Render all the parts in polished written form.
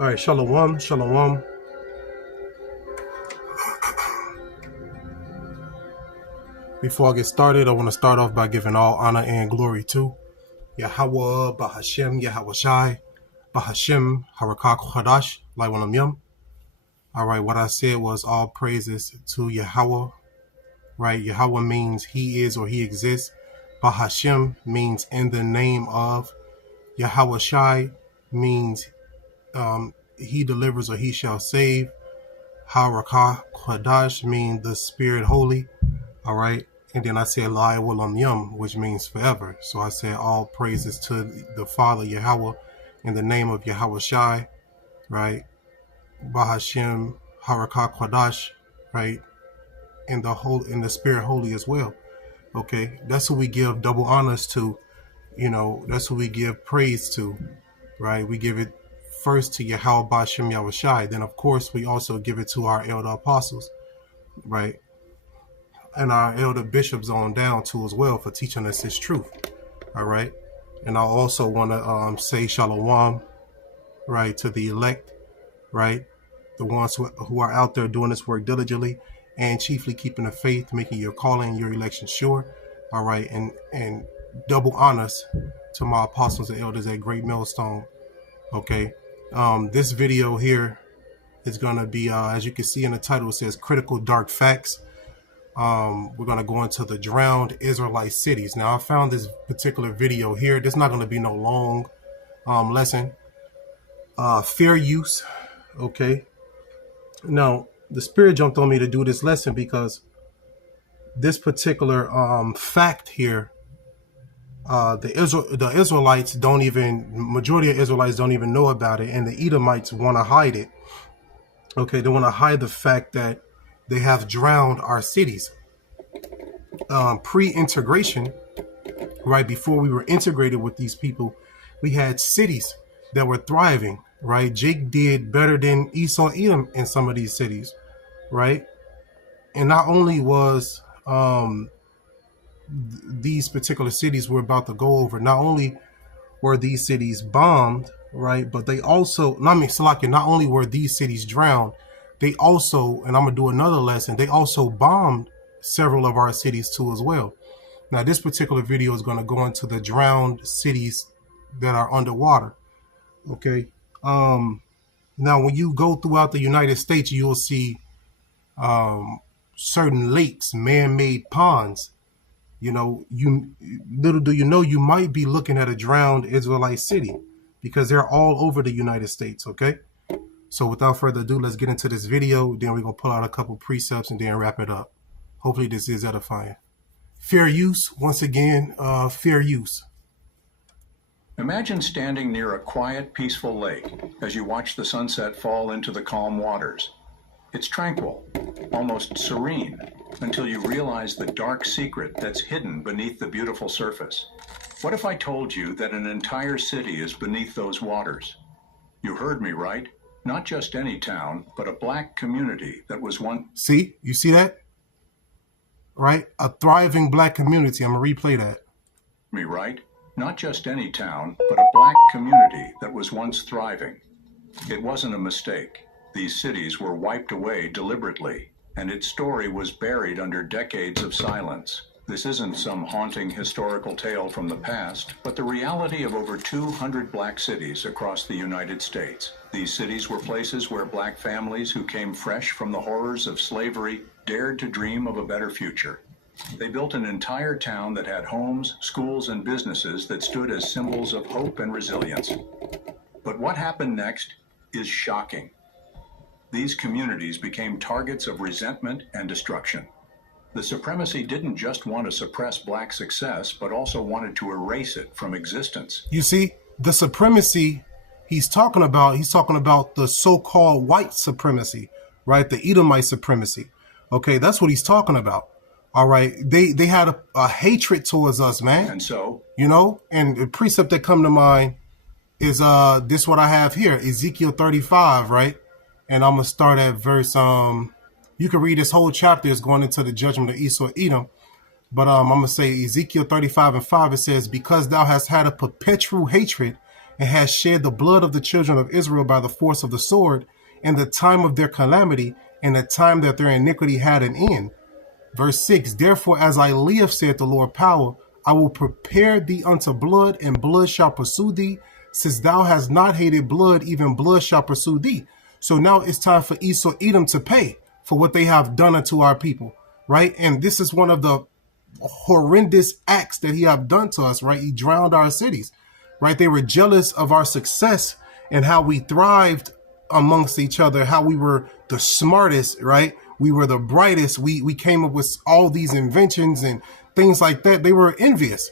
All right, shalom, shalom. Before I get started, I want to start off by giving all honor and glory to Yahweh, Bahashem, Yahweh Shai, Bahashem, Harakak Hadash, Laiwalam Yum. All right, what I said was all praises to Yahweh, right? Yahweh means he is or he exists. Bahashem means in the name of. Yahweh Shai means he delivers or he shall save. Harakah Hadash means the Spirit Holy. All right. And then I said Lai Walam Yum, which means forever. So I said all praises to the Father Yahweh in the name of Yahweh Shai, right? Bahashem Harakah Hadash, right? In the Spirit Holy as well. Okay. That's who we give double honors to. That's who we give praise to, right? We give it first to Yahweh Bashem Yahweh Shai. Then, of course, we also give it to our elder apostles, right? And our elder bishops on down too as well for teaching us his truth, all right? And I also want to say shalom, right, to the elect, right? The ones who are out there doing this work diligently and chiefly keeping the faith, making your calling and your election sure, all right? And double honors to my apostles and elders at Great Millstone. Okay, this video here is gonna be as you can see in the title, it says critical dark facts. We're gonna go into the drowned Israelite cities. Now I found this particular video here. There's not gonna be no long lesson. Fair use. Okay, now the Spirit jumped on me to do this lesson because this particular fact here, the Israelites majority of Israelites don't even know about it, and the Edomites want to hide it. Okay, they want to hide the fact that they have drowned our cities. Pre-integration, right, before we were integrated with these people, we had cities that were thriving, right? Jake did better than Esau, Edom in some of these cities, right? And not only was these particular cities we're about to go over, not only were these cities bombed, right, but they also, not only were these cities drowned, they also, and I'm gonna do another lesson, they also bombed several of our cities too as well. Now this particular video is going to go into the drowned cities that are underwater. Okay, now when you go throughout the United States, you'll see certain lakes, man-made ponds. Little do you know, you might be looking at a drowned Israelite city because they're all over the United States. Okay, so without further ado, let's get into this video. Then we're gonna pull out a couple precepts and then wrap it up. Hopefully this is edifying. Fair use, once again, fair use. Imagine standing near a quiet, peaceful lake as you watch the sunset fall into the calm waters. It's tranquil, almost serene, until you realize the dark secret that's hidden beneath the beautiful surface. What if I told you that an entire city is beneath those waters? You heard me right. Not just any town, but a black community that was once... See? You see that? Right? A thriving black community. I'm going to replay that. Me right? Not just any town, but a black community that was once thriving. It wasn't a mistake. These cities were wiped away deliberately, and its story was buried under decades of silence. This isn't some haunting historical tale from the past, but the reality of over 200 black cities across the United States. These cities were places where black families who came fresh from the horrors of slavery dared to dream of a better future. They built an entire town that had homes, schools, and businesses that stood as symbols of hope and resilience. But what happened next is shocking. These communities became targets of resentment and destruction. The supremacy didn't just want to suppress black success, but also wanted to erase it from existence. You see, the supremacy he's talking about the so-called white supremacy, right? The Edomite supremacy. Okay, that's what he's talking about. All right, they had a hatred towards us, man. And so, and the precept that come to mind is this what I have here, Ezekiel 35, right? And I'm gonna start at verse you can read this whole chapter is going into the judgment of Esau, Edom, but I'm gonna say Ezekiel 35:5. It says, "Because thou hast had a perpetual hatred and has shed the blood of the children of Israel by the force of the sword in the time of their calamity, in the time that their iniquity had an end. Verse 6, therefore, as I live, saith the Lord power, I will prepare thee unto blood, and blood shall pursue thee. Since thou hast not hated blood, even blood shall pursue thee. So now it's time for Esau, Edom to pay for what they have done unto our people, right? And this is one of the horrendous acts that he have done to us, right? He drowned our cities, right? They were jealous of our success and how we thrived amongst each other, how we were the smartest, right? We were the brightest. We came up with all these inventions and things like that. They were envious,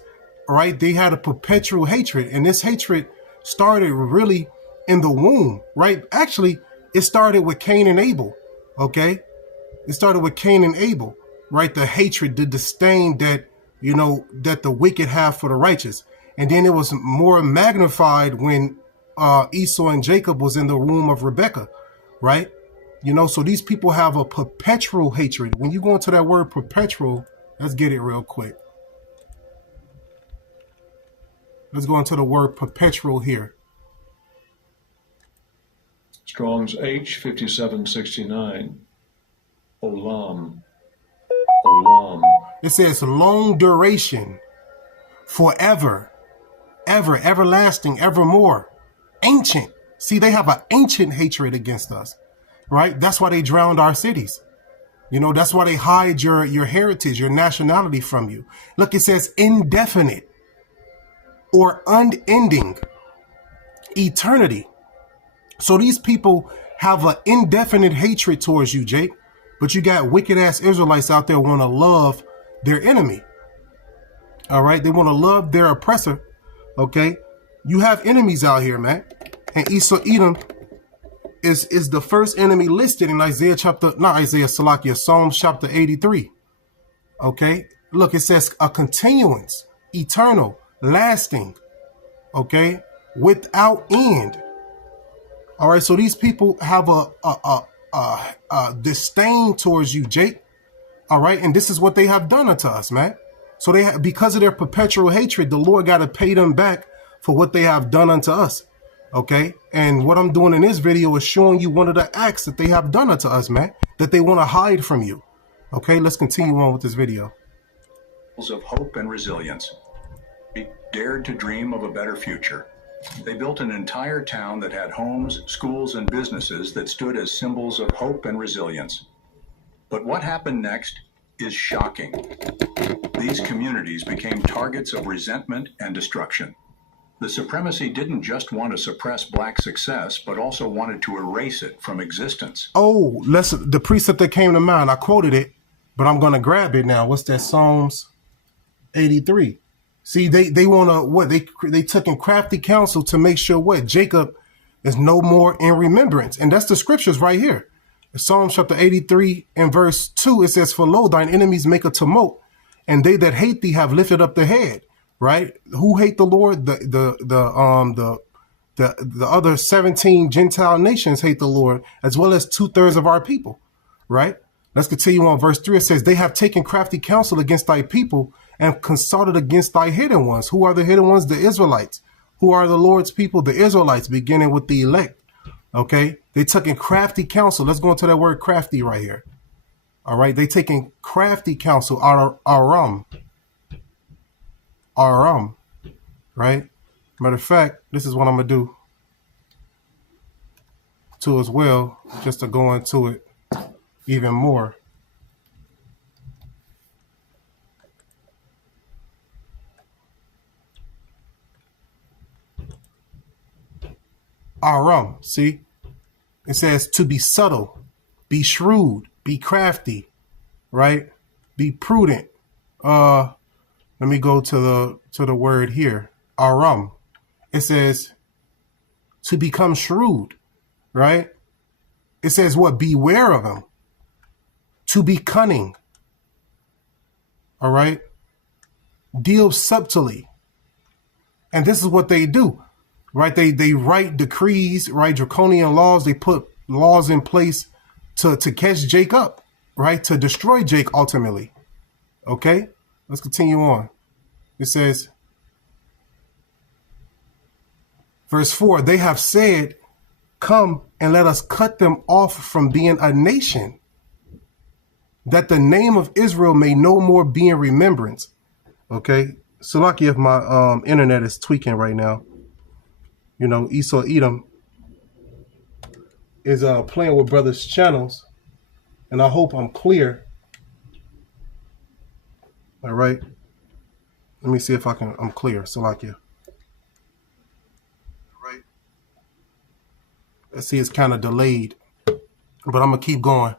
right? They had a perpetual hatred, and this hatred started really in the womb, right? Actually, it started with Cain and Abel, okay? It started with Cain and Abel, right? The hatred, the disdain that, that the wicked have for the righteous. And then it was more magnified when Esau and Jacob was in the womb of Rebekah, right? So these people have a perpetual hatred. When you go into that word perpetual, let's get it real quick. Let's go into the word perpetual here. Strong's H5769. Olam. Olam. It says long duration, forever, ever, everlasting, evermore, ancient. See, they have an ancient hatred against us, right? That's why they drowned our cities. That's why they hide your heritage, your nationality from you. Look, it says indefinite or unending, eternity. So these people have an indefinite hatred towards you, Jake. But you got wicked ass Israelites out there want to love their enemy. All right. They want to love their oppressor. Okay. You have enemies out here, man. And Esau, Edom is the first enemy listed in Psalms chapter 83. Okay. Look, it says a continuance, eternal, lasting. Okay. Without end. All right. So these people have a disdain towards you, Jake. All right. And this is what they have done unto us, man. So because of their perpetual hatred, the Lord got to pay them back for what they have done unto us. Okay. And what I'm doing in this video is showing you one of the acts that they have done unto us, man, that they want to hide from you. Okay. Let's continue on with this video. Of hope and resilience. They dared to dream of a better future. They built an entire town that had homes, schools, and businesses that stood as symbols of hope and resilience. But what happened next is shocking. These communities became targets of resentment and destruction. The supremacy didn't just want to suppress black success, but also wanted to erase it from existence. Oh, the precept that came to mind, I quoted it, but I'm going to grab it now. What's that? Psalms 83. See, they want to, what? They took in crafty counsel to make sure what? Jacob is no more in remembrance. And that's the scriptures right here. Psalm chapter 83 and verse 2, it says, for lo, thine enemies make a tumult, and they that hate thee have lifted up their head. Right? Who hate the Lord? The other 17 Gentile nations hate the Lord, as well as 2/3 of our people. Right? Let's continue on verse 3. It says, they have taken crafty counsel against thy people and consulted against thy hidden ones. Who are the hidden ones? The Israelites. Who are the Lord's people? The Israelites, beginning with the elect. Okay. They took in crafty counsel. Let's go into that word crafty right here. All right. They taking crafty counsel. Aram. Right. Matter of fact, this is what I'm going to do too as well, just to go into it even more. Aram, see, it says to be subtle, be shrewd, be crafty, right? Be prudent. Let me go to the word here. Aram. It says to become shrewd, right? It says what? Beware of him. To be cunning. All right. Deal subtly. And this is what they do. Right, they write decrees, right, draconian laws. They put laws in place to catch Jake up, right, to destroy Jake ultimately. Okay, let's continue on. It says, Verse 4, they have said, come and let us cut them off from being a nation, that the name of Israel may no more be in remembrance. Okay. So lucky if my internet is tweaking right now. You know, Esau Edom is playing with brothers' channels, and I hope I'm clear. All right. Let me see if I'm clear. Salakia. Right. Let's see, it's kind of delayed, but I'm gonna keep going.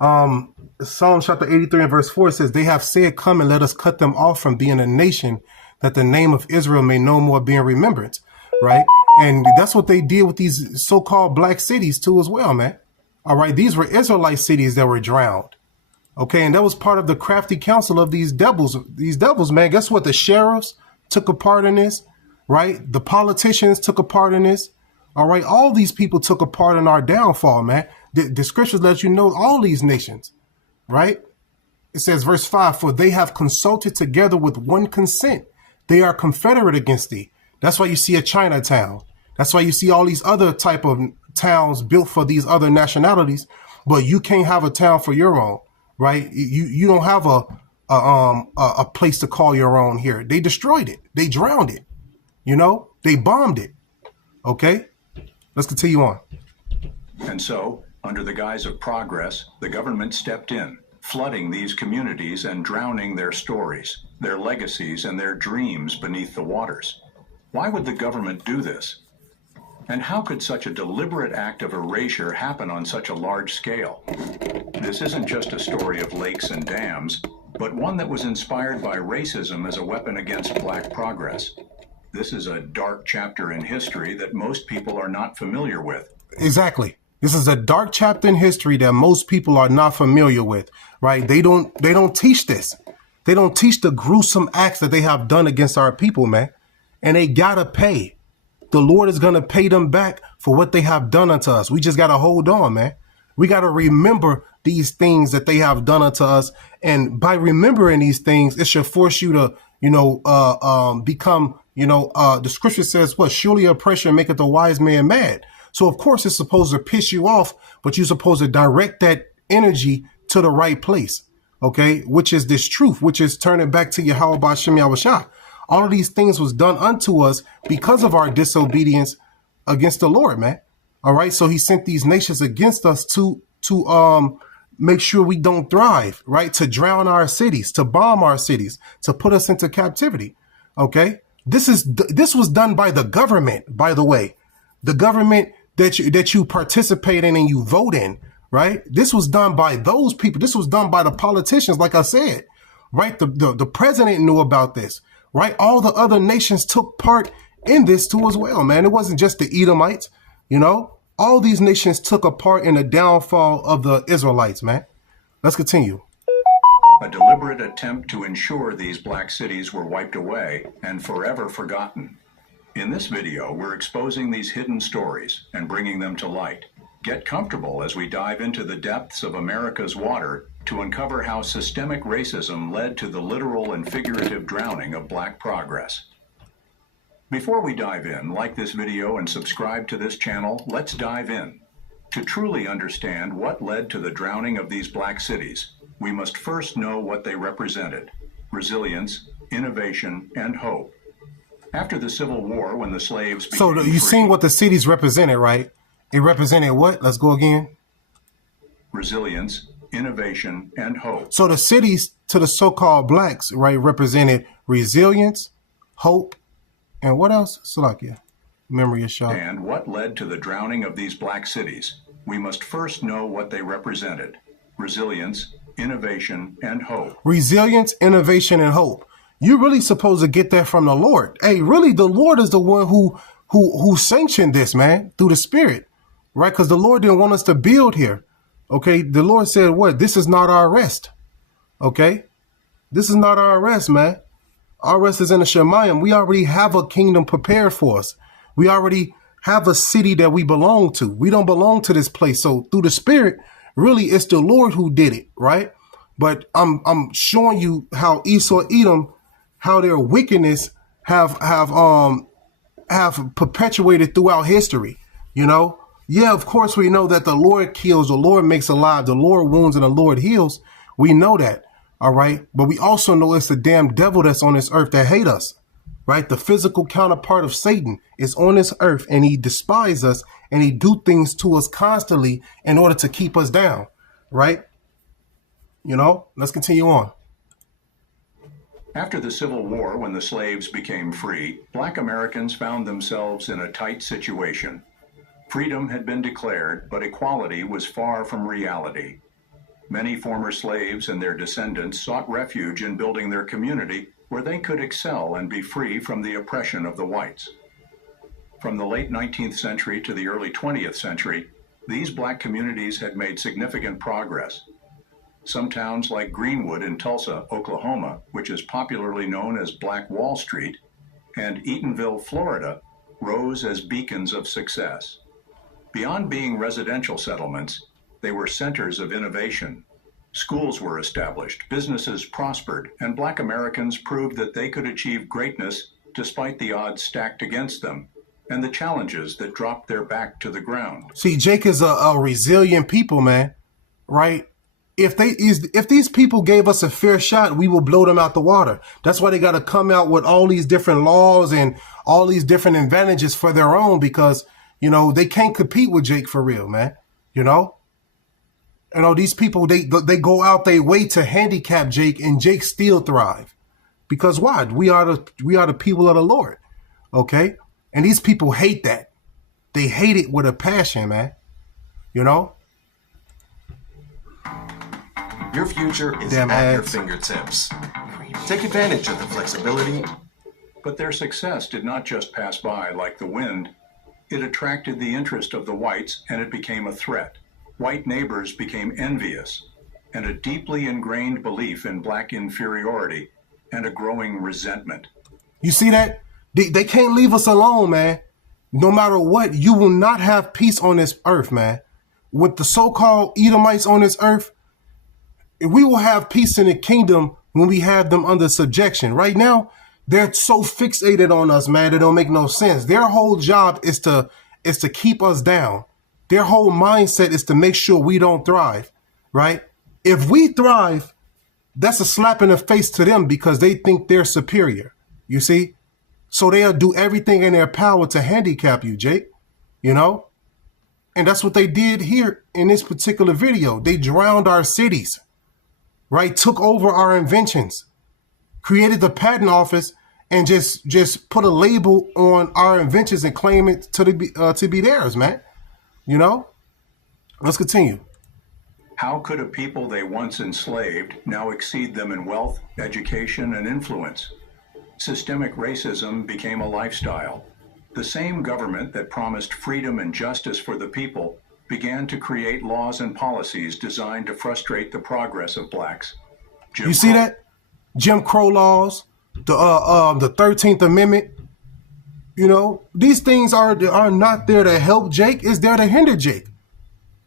Psalm chapter 83 and verse 4 says, they have said, come and let us cut them off from being a nation, that the name of Israel may no more be in remembrance. Right. And that's what they did with these so-called black cities too as well, man. All right. These were Israelite cities that were drowned. Okay. And that was part of the crafty counsel of these devils, man. Guess what? The sheriffs took a part in this, right? The politicians took a part in this. All right. All these people took a part in our downfall, man. The scriptures let you know all these nations, right? It says verse 5, for they have consulted together with one consent. They are confederate against thee. That's why you see a Chinatown. That's why you see all these other type of towns built for these other nationalities, but you can't have a town for your own, right? You don't have a place to call your own here. They destroyed it. They drowned it. You know, they bombed it. Okay, let's continue on. And so, under the guise of progress, the government stepped in, flooding these communities and drowning their stories, their legacies, and their dreams beneath the waters. Why would the government do this? And how could such a deliberate act of erasure happen on such a large scale? This isn't just a story of lakes and dams, but one that was inspired by racism as a weapon against black progress. This is a dark chapter in history that most people are not familiar with. Exactly. This is a dark chapter in history that most people are not familiar with, right? They don't teach this. They don't teach the gruesome acts that they have done against our people, man. And they gotta pay. The Lord is gonna pay them back for what they have done unto us. We just gotta hold on, man. We gotta remember these things that they have done unto us. And by remembering these things, it should force you to, become, the scripture says what? Surely oppression maketh the wise man mad. So of course it's supposed to piss you off, but you're supposed to direct that energy to the right place. Okay. Which is this truth, which is turning back to Yahweh B'Shem Yahushua. All of these things was done unto us because of our disobedience against the Lord, man. All right. So he sent these nations against us to make sure we don't thrive, right? To drown our cities, to bomb our cities, to put us into captivity. Okay. This was done by the government, by the way, the government that you participate in and you vote in, right? This was done by those people. This was done by the politicians, like I said, right? The president knew about this. Right. All the other nations took part in this too as well, man. It wasn't just the Edomites, all these nations took a part in the downfall of the Israelites, man. Let's continue. A deliberate attempt to ensure these black cities were wiped away and forever forgotten. In this video, we're exposing these hidden stories and bringing them to light. Get comfortable as we dive into the depths of America's water to uncover how systemic racism led to the literal and figurative drowning of black progress. Before we dive in, like this video and subscribe to this channel, let's dive in. To truly understand what led to the drowning of these black cities, we must first know what they represented: resilience, innovation, and hope. After the Civil War, when the slaves became So you seen what the cities represented, right? It represented what? Let's go again. Resilience, innovation, and hope. So the cities to the so-called blacks, right, represented resilience, hope, and what else? Salakia. Memory is shot. And what led to the drowning of these black cities? We must first know what they represented: resilience, innovation, and hope. Resilience, innovation, and hope. You're really supposed to get that from the Lord. Hey, really, the Lord is the one who sanctioned this, man, through the Spirit, right? Because the Lord didn't want us to build here. Okay, the Lord said, what? This is not our rest. Okay, this is not our rest, man. Our rest is in the Shemayim. We already have a kingdom prepared for us. We already have a city that we belong to. We don't belong to this place. So through the Spirit, really, it's the Lord who did it, right? But I'm showing you how Esau Edom, how their wickedness have have perpetuated throughout history. You know, yeah, of course we know that the Lord kills, the Lord makes alive, the Lord wounds, and the Lord heals. We know that, all right? But we also know it's the damn devil that's on this earth that hate us, right? The physical counterpart of Satan is on this earth, and he despises us, and he do things to us constantly in order to keep us down, right? You know, let's continue on. After the Civil War, when the slaves became free, Black Americans found themselves in a tight situation. Freedom had been declared, but equality was far from reality. Many former slaves and their descendants sought refuge in building their community where they could excel and be free from the oppression of the whites. From the late 19th century to the early 20th century, these Black communities had made significant progress. Some towns like Greenwood in Tulsa, Oklahoma, which is popularly known as Black Wall Street, and Eatonville, Florida, rose as beacons of success. Beyond being residential settlements, they were centers of innovation. Schools were established, businesses prospered, and Black Americans proved that they could achieve greatness despite the odds stacked against them and the challenges that dropped their back to the ground. See, Jake is a resilient people, man, right? If these people gave us a fair shot, we will blow them out the water. That's why they got to come out with all these different laws and all these different advantages for their own, because, you know, they can't compete with Jake for real, man. You know, these people, they go out their way to handicap Jake, and Jake still thrive. Because why? We are the people of the Lord. Okay? And these people hate that. They hate it with a passion, man. You know? Your future is at your fingertips. Take advantage of the flexibility. But their success did not just pass by like the wind. It attracted the interest of the whites, and it became a threat. White neighbors became envious, and a deeply ingrained belief in Black inferiority and a growing resentment. You see that? They can't leave us alone, man. No matter what, you will not have peace on this earth, man. With the so-called Edomites on this earth, we will have peace in the kingdom when we have them under subjection. Right now, they're so fixated on us, man, it don't make no sense. Their whole job is to keep us down. Their whole mindset is to make sure we don't thrive, right? If we thrive, that's a slap in the face to them because they think they're superior, you see? So they'll do everything in their power to handicap you, Jake, you know? And that's what they did here in this particular video. They drowned our cities, right? Took over our inventions, created the patent office, and just put a label on our inventions and claim it to be theirs, man. You know? Let's continue. How could a people they once enslaved now exceed them in wealth, education, and influence? Systemic racism became a lifestyle. The same government that promised freedom and justice for the people began to create laws and policies designed to frustrate the progress of Blacks. You see that? Jim Crow laws, the 13th Amendment. You know, these things are not there to help Jake. It's there to hinder Jake.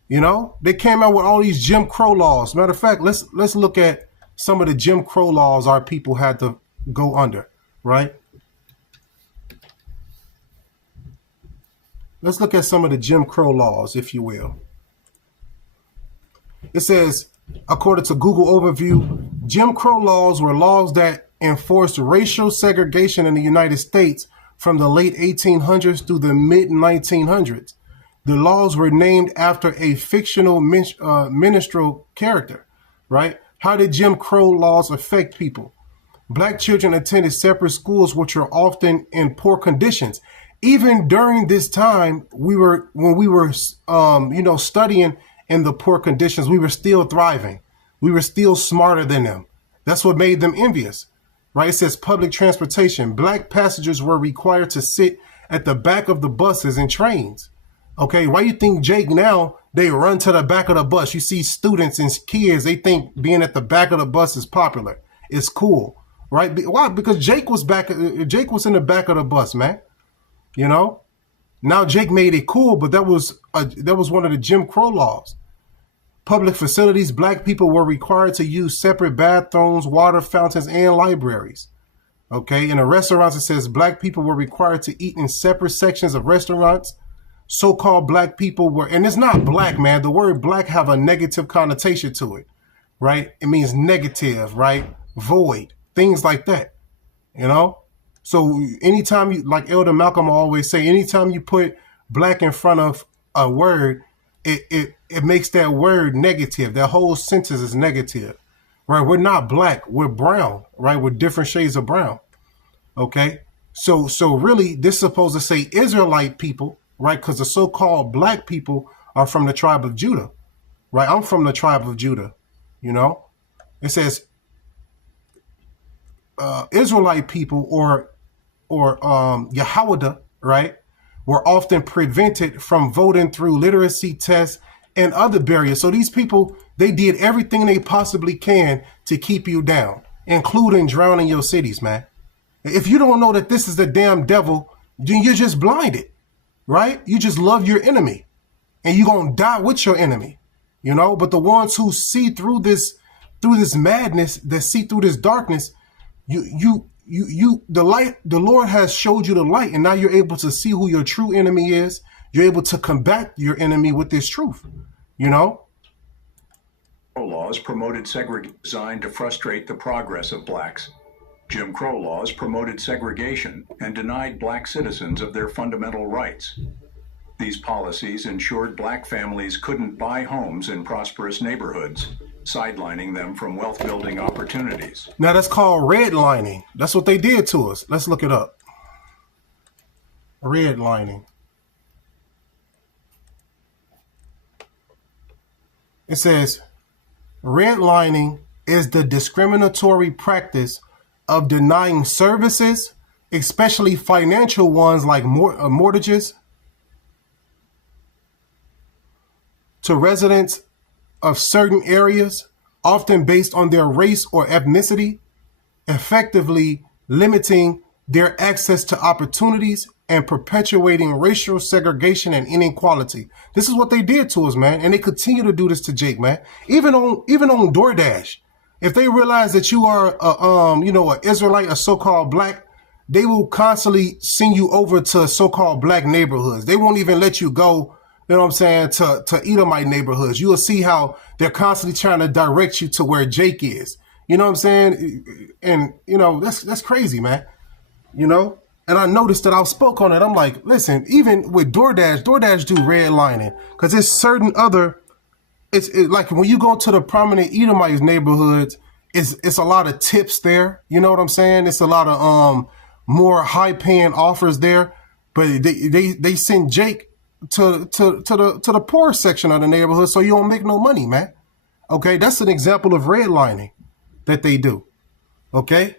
You know, they came out with all these Jim Crow laws. Matter of fact, let's look at some of the Jim Crow laws our people had to go under, right? Let's look at some of the Jim Crow laws, if you will. It says, according to Google overview, Jim Crow laws were laws that enforced racial segregation in the United States from the late 1800s through the mid-1900s. The laws were named after a fictional minstrel character, right? How did Jim Crow laws affect people? Black children attended separate schools, which were often in poor conditions. Even during this time, when we were studying in the poor conditions, we were still thriving. We were still smarter than them. That's what made them envious, right? It says public transportation. Black passengers were required to sit at the back of the buses and trains. Okay, why you think Jake now, they run to the back of the bus? You see students and kids, they think being at the back of the bus is popular. It's cool, right? Why? Because Jake was in the back of the bus, man. You know? Now Jake made it cool, but that was one of the Jim Crow laws. Public facilities, Black people were required to use separate bathrooms, water fountains, and libraries. Okay, in the restaurants, it says black people were required to eat in separate sections of restaurants. So-called black people were, and it's not black, man. The word black have a negative connotation to it, right? It means negative, right? Void, things like that, you know? So anytime you, like Elder Malcolm always say, anytime you put black in front of a word, it makes that word negative. That whole sentence is negative, right? We're not black, we're brown, right? We're different shades of brown. Okay, so really, this is supposed to say Israelite people, right? Because the so-called black people are from the tribe of Judah, right? I'm from the tribe of Judah, you know. It says Israelite people or Yahawada, right, were often prevented from voting through literacy tests and other barriers. So these people, they did everything they possibly can to keep you down, including drowning your cities, man. If you don't know that this is the damn devil, then you're just blinded, right? You just love your enemy and you're going to die with your enemy, you know? But the ones who see through this madness, that see through this darkness, the light, the Lord has showed you the light, and now you're able to see who your true enemy is. You're able to combat your enemy with this truth, you know? Laws promoted segregation designed to frustrate the progress of blacks. Jim Crow laws promoted segregation and denied black citizens of their fundamental rights. These policies ensured black families couldn't buy homes in prosperous neighborhoods, sidelining them from wealth-building opportunities. Now that's called redlining. That's what they did to us. Let's look it up. Redlining. It says, redlining is the discriminatory practice of denying services, especially financial ones like mortgages, to residents of certain areas, often based on their race or ethnicity, effectively limiting their access to opportunities and perpetuating racial segregation and inequality. This is what they did to us, man, and they continue to do this to Jake, man. Even on DoorDash. If they realize that you are, an Israelite, a so-called black, they will constantly send you over to so-called black neighborhoods. They won't even let you go, you know what I'm saying, to Edomite neighborhoods. You will see how they're constantly trying to direct you to where Jake is. You know what I'm saying? And, you know, that's crazy, man. You know? And I noticed that I spoke on it. I'm like, listen, even with DoorDash do redlining because there's certain other. It's like when you go to the prominent Edomite neighborhoods, it's a lot of tips there. You know what I'm saying? It's a lot of more high paying offers there. But they send Jake to the poor section of the neighborhood, so you don't make no money, man. Okay, that's an example of redlining that they do. Okay,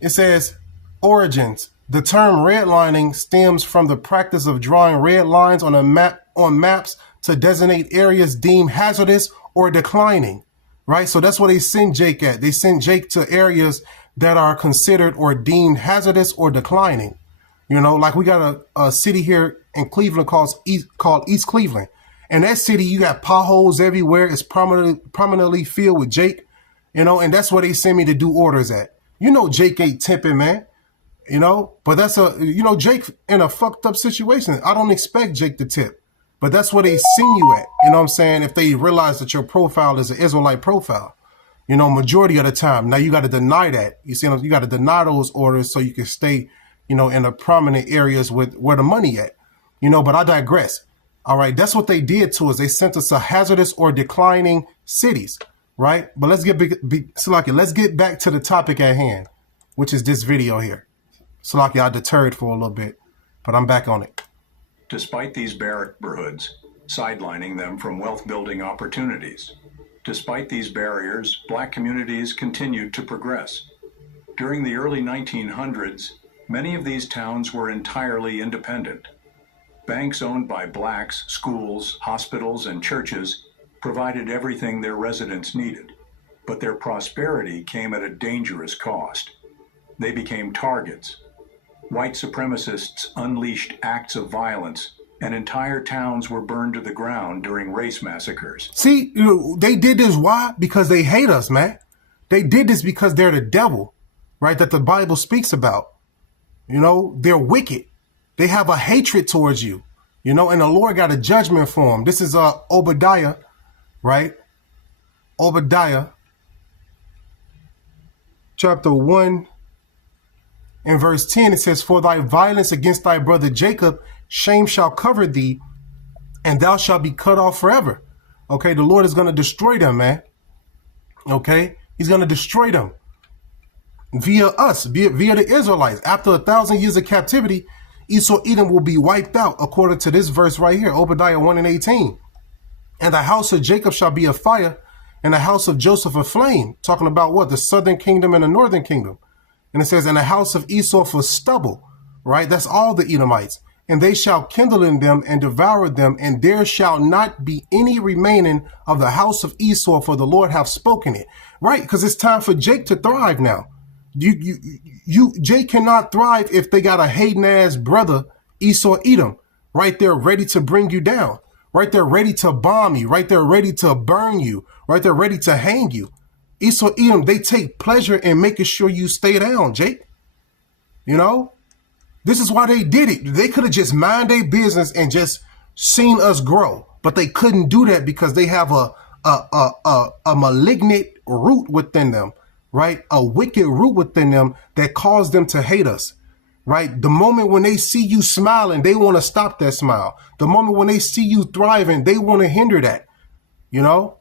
it says origins. The term redlining stems from the practice of drawing red lines on maps to designate areas deemed hazardous or declining, right? So that's what they send Jake at. They send Jake to areas that are considered or deemed hazardous or declining. You know, like we got a city here in Cleveland called East Cleveland. And that city, you got potholes everywhere. It's prominently filled with Jake, you know, and that's where they send me to do orders at. You know, Jake ain't tipping, man. You know, but that's Jake in a fucked up situation. I don't expect Jake to tip, but that's where they send you at. You know what I'm saying? If they realize that your profile is an Israelite profile, you know, majority of the time. Now you got to deny that. You see, you got to deny those orders so you can stay, you know, in the prominent areas with where the money at, you know, but I digress. All right. That's what they did to us. They sent us to hazardous or declining cities. Right. But let's get back to the topic at hand, which is this video here. Salaki, I deterred for a little bit, but I'm back on it. Despite these neighborhoods, sidelining them from wealth-building opportunities. Despite these barriers, black communities continued to progress. During the early 1900s, many of these towns were entirely independent. Banks owned by blacks, schools, hospitals, and churches provided everything their residents needed, but their prosperity came at a dangerous cost. They became targets. White supremacists unleashed acts of violence, and entire towns were burned to the ground during race massacres. See, they did this. Why? Because they hate us, man. They did this because they're the devil, right, that the Bible speaks about. You know, they're wicked. They have a hatred towards you, you know, and the Lord got a judgment for them. This is Obadiah, right? Obadiah chapter 1 and verse 10, it says, for thy violence against thy brother Jacob, shame shall cover thee, and thou shalt be cut off forever. Okay, the Lord is going to destroy them, man. Okay, he's going to destroy them via us, via the Israelites. After 1,000 years of captivity, Esau Edom will be wiped out, according to this verse right here, Obadiah 1 and 18. And the house of Jacob shall be a fire, and the house of Joseph a flame. Talking about what? The southern kingdom and the northern kingdom. And it says, and the house of Esau for stubble, right? That's all the Edomites. And they shall kindle in them and devour them, and there shall not be any remaining of the house of Esau, for the Lord hath spoken it. Right? Because it's time for Jake to thrive now. Jake cannot thrive if they got a hating ass brother, Esau Edom, right there ready to bring you down, right there ready to bomb you, right there ready to burn you, right there ready to hang you. Esau Edom, they take pleasure in making sure you stay down, Jake. You know? This is why they did it. They could have just mind their business and just seen us grow, but they couldn't do that because they have a malignant root within them, right? A wicked root within them that caused them to hate us, right? The moment when they see you smiling, they want to stop that smile. The moment when they see you thriving, they want to hinder that, you know?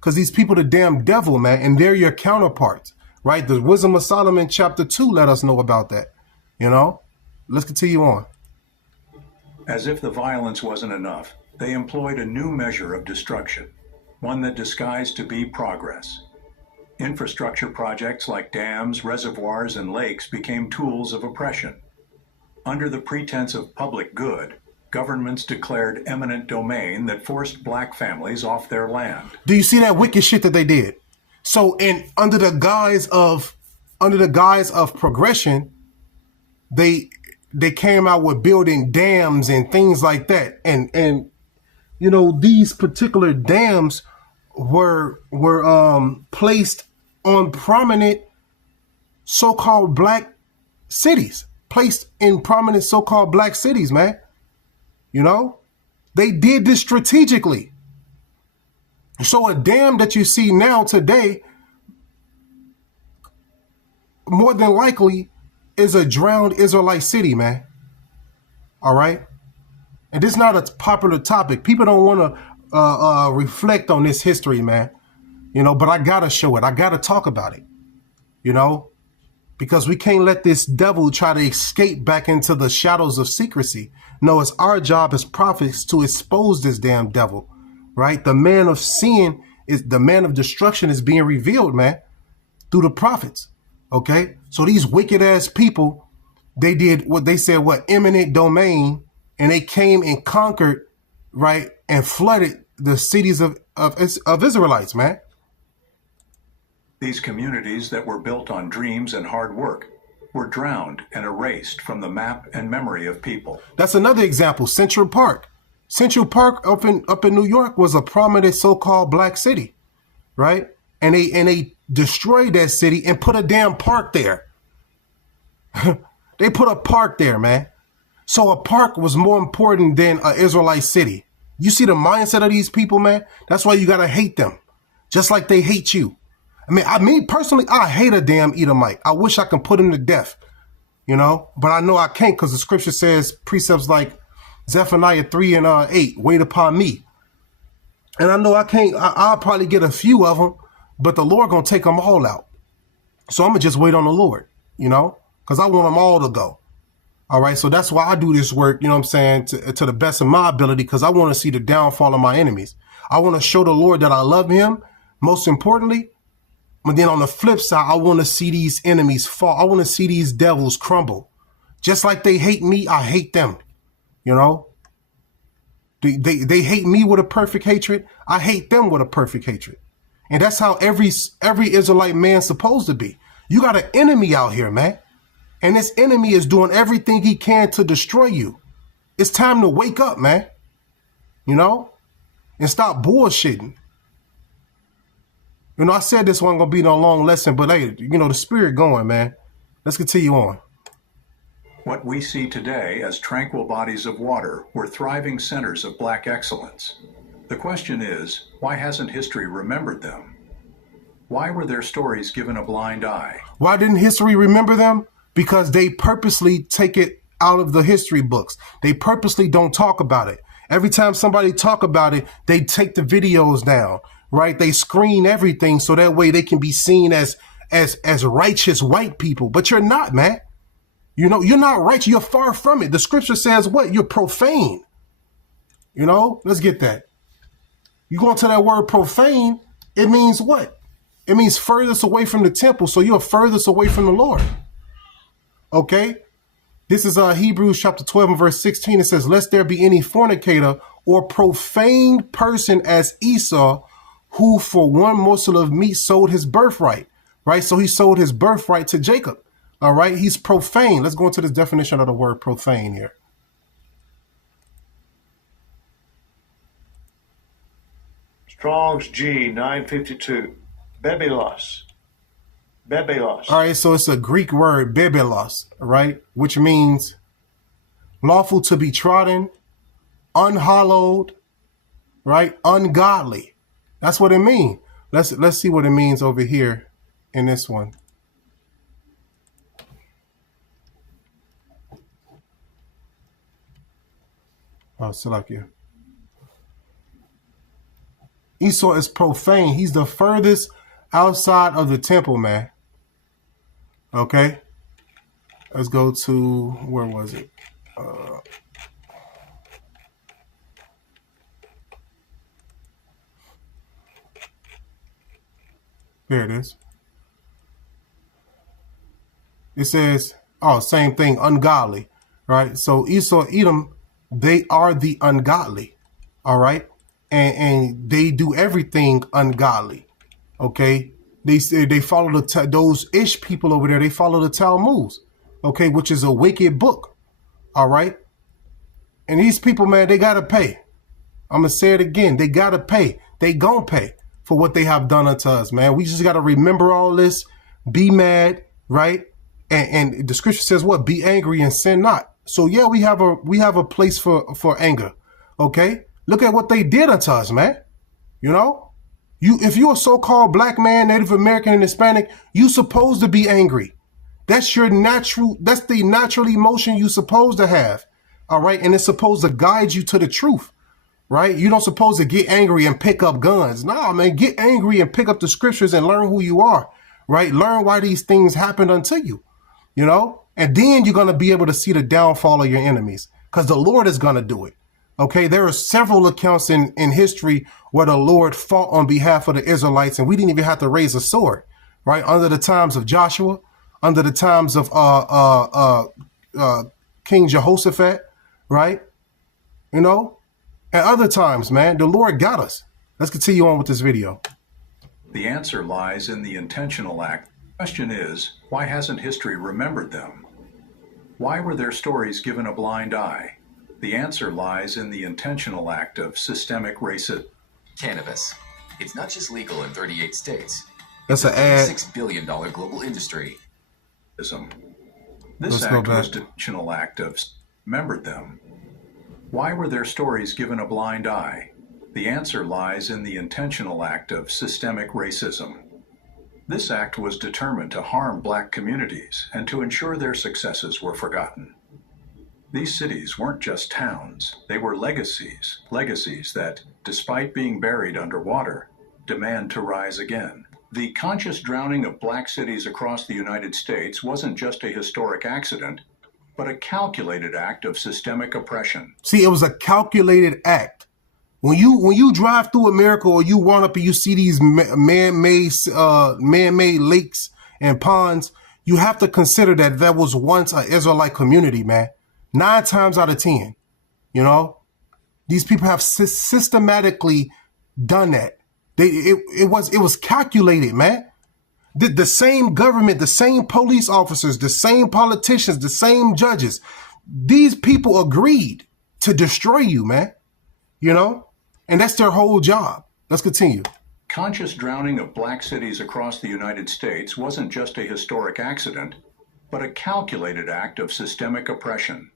Because these people, the damn devil, man, and they're your counterparts, right? The Wisdom of Solomon chapter 2 let us know about that. You know, let's continue on. As if the violence wasn't enough, they employed a new measure of destruction, one that disguised to be progress. Infrastructure projects like dams, reservoirs, and lakes became tools of oppression. Under the pretense of public good, governments declared eminent domain that forced black families off their land. Do you see that wicked shit that they did? So, under the guise of progression, they came out with building dams and things like that, and you know, these particular dams were placed on prominent so-called black cities, man. You know, they did this strategically. So a dam that you see now today, more than likely, is a drowned Israelite city, man. All right. And this is not a popular topic. People don't want to reflect on this history, man. You know, but I got to show it. I got to talk about it, you know, because we can't let this devil try to escape back into the shadows of secrecy. No, it's our job as prophets to expose this damn devil, right? The man of sin is the man of destruction is being revealed, man, through the prophets. Okay, so these wicked ass people, they did what they said, eminent domain, and they came and conquered, right, and flooded the cities of Israelites, man. These communities that were built on dreams and hard work were drowned and erased from the map and memory of people. That's another example. Central Park up in New York was a prominent so-called black city, right? And they destroyed that city and put a damn park there. They put a park there, man. So a park was more important than an Israelite city. You see the mindset of these people, man? That's why you got to hate them, just like they hate you. I mean, personally, I hate a damn Edomite. I wish I could put him to death, you know, but I know I can't because the scripture says precepts like Zephaniah 3 and 8, wait upon me. And I know I can't, I'll probably get a few of them, but the Lord going to take them all out. So I'm going to just wait on the Lord, you know, because I want them all to go. All right. So that's why I do this work, you know what I'm saying, to the best of my ability, because I want to see the downfall of my enemies. I want to show the Lord that I love him, most importantly. But then on the flip side, I want to see these enemies fall. I want to see these devils crumble. Just like they hate me, I hate them. You know, they hate me with a perfect hatred. I hate them with a perfect hatred. And that's how every Israelite man's supposed to be. You got an enemy out here, man. And this enemy is doing everything he can to destroy you. It's time to wake up, man. You know, and stop bullshitting. You know, I said this wasn't going to be no long lesson, but hey, you know, the spirit going, man. Let's continue on. What we see today as tranquil bodies of water were thriving centers of black excellence. The question is, why hasn't history remembered them? Why were their stories given a blind eye? Why didn't history remember them? Because they purposely take it out of the history books. They purposely don't talk about it. Every time somebody talk about it, they take the videos down, right? They screen everything so that way they can be seen as righteous white people. But you're not, man. You know, you're not righteous. You're far from it. The scripture says what? You're profane. You know, let's get that. You go into that word profane, it means what? It means furthest away from the temple. So you're furthest away from the Lord. Okay. This is Hebrews chapter 12 and verse 16. It says, lest there be any fornicator or profane person as Esau, who for one morsel of meat sold his birthright. Right. So he sold his birthright to Jacob. All right. He's profane. Let's go into this definition of the word profane here. Strong's G 952. Bebelos. Bebelos. All right, so it's a Greek word, bebelos, right, which means lawful to be trodden, unhallowed, right, ungodly. That's what it means. Let's see what it means over here in this one. Oh, Salakia. Esau is profane. He's the furthest outside of the temple, man. Okay. Let's go to, where was it? There it is. It says, oh, same thing, ungodly, right? So Esau, Edom, they are the ungodly, all right? And they do everything ungodly. Okay, they follow those Ish people over there. They follow the Talmud, okay, which is a wicked book. All right, and these people, man, they gotta pay. I'm gonna say it again. They gotta pay. They gonna pay for what they have done unto us, man. We just gotta remember all this. Be mad, right? And the scripture says what? Be angry and sin not. So yeah, we have a place for anger. Okay, look at what they did unto us, man. You know. If you're a so-called black man, Native American, and Hispanic, you supposed to be angry. That's the natural emotion you supposed to have. All right. And it's supposed to guide you to the truth. Right. You don't supposed to get angry and pick up guns. Nah, man, get angry and pick up the scriptures and learn who you are. Right. Learn why these things happened unto you, you know, and then you're going to be able to see the downfall of your enemies because the Lord is going to do it. Okay, there are several accounts in history where the Lord fought on behalf of the Israelites, and we didn't even have to raise a sword, right? Under the times of Joshua, under the times of King Jehoshaphat, right? You know, and other times, man, the Lord got us. Let's continue on with this video. The answer lies in the intentional act. The question is, why hasn't history remembered them? Why were their stories given a blind eye? The answer lies in the intentional act of systemic racism. Cannabis. It's not just legal in 38 states. That's an ad. $6 billion global industry. This act was the intentional act of remembered them. Why were their stories given a blind eye? The answer lies in the intentional act of systemic racism. This act was determined to harm black communities and to ensure their successes were forgotten. These cities weren't just towns, they were legacies that, despite being buried underwater, demand to rise again. The conscious drowning of black cities across the United States wasn't just a historic accident, but a calculated act of systemic oppression. See, it was a calculated act. When you drive through America or you run up and you see these man-made lakes and ponds, you have to consider that was once an Israelite community, man. 9 times out of 10, you know, these people have systematically done that. It was calculated, man. The same government, the same police officers, the same politicians, the same judges. These people agreed to destroy you, man. You know, and that's their whole job. Let's continue. conscious drowning of black cities across the United States wasn't just a historic accident, but a calculated act of systemic oppression.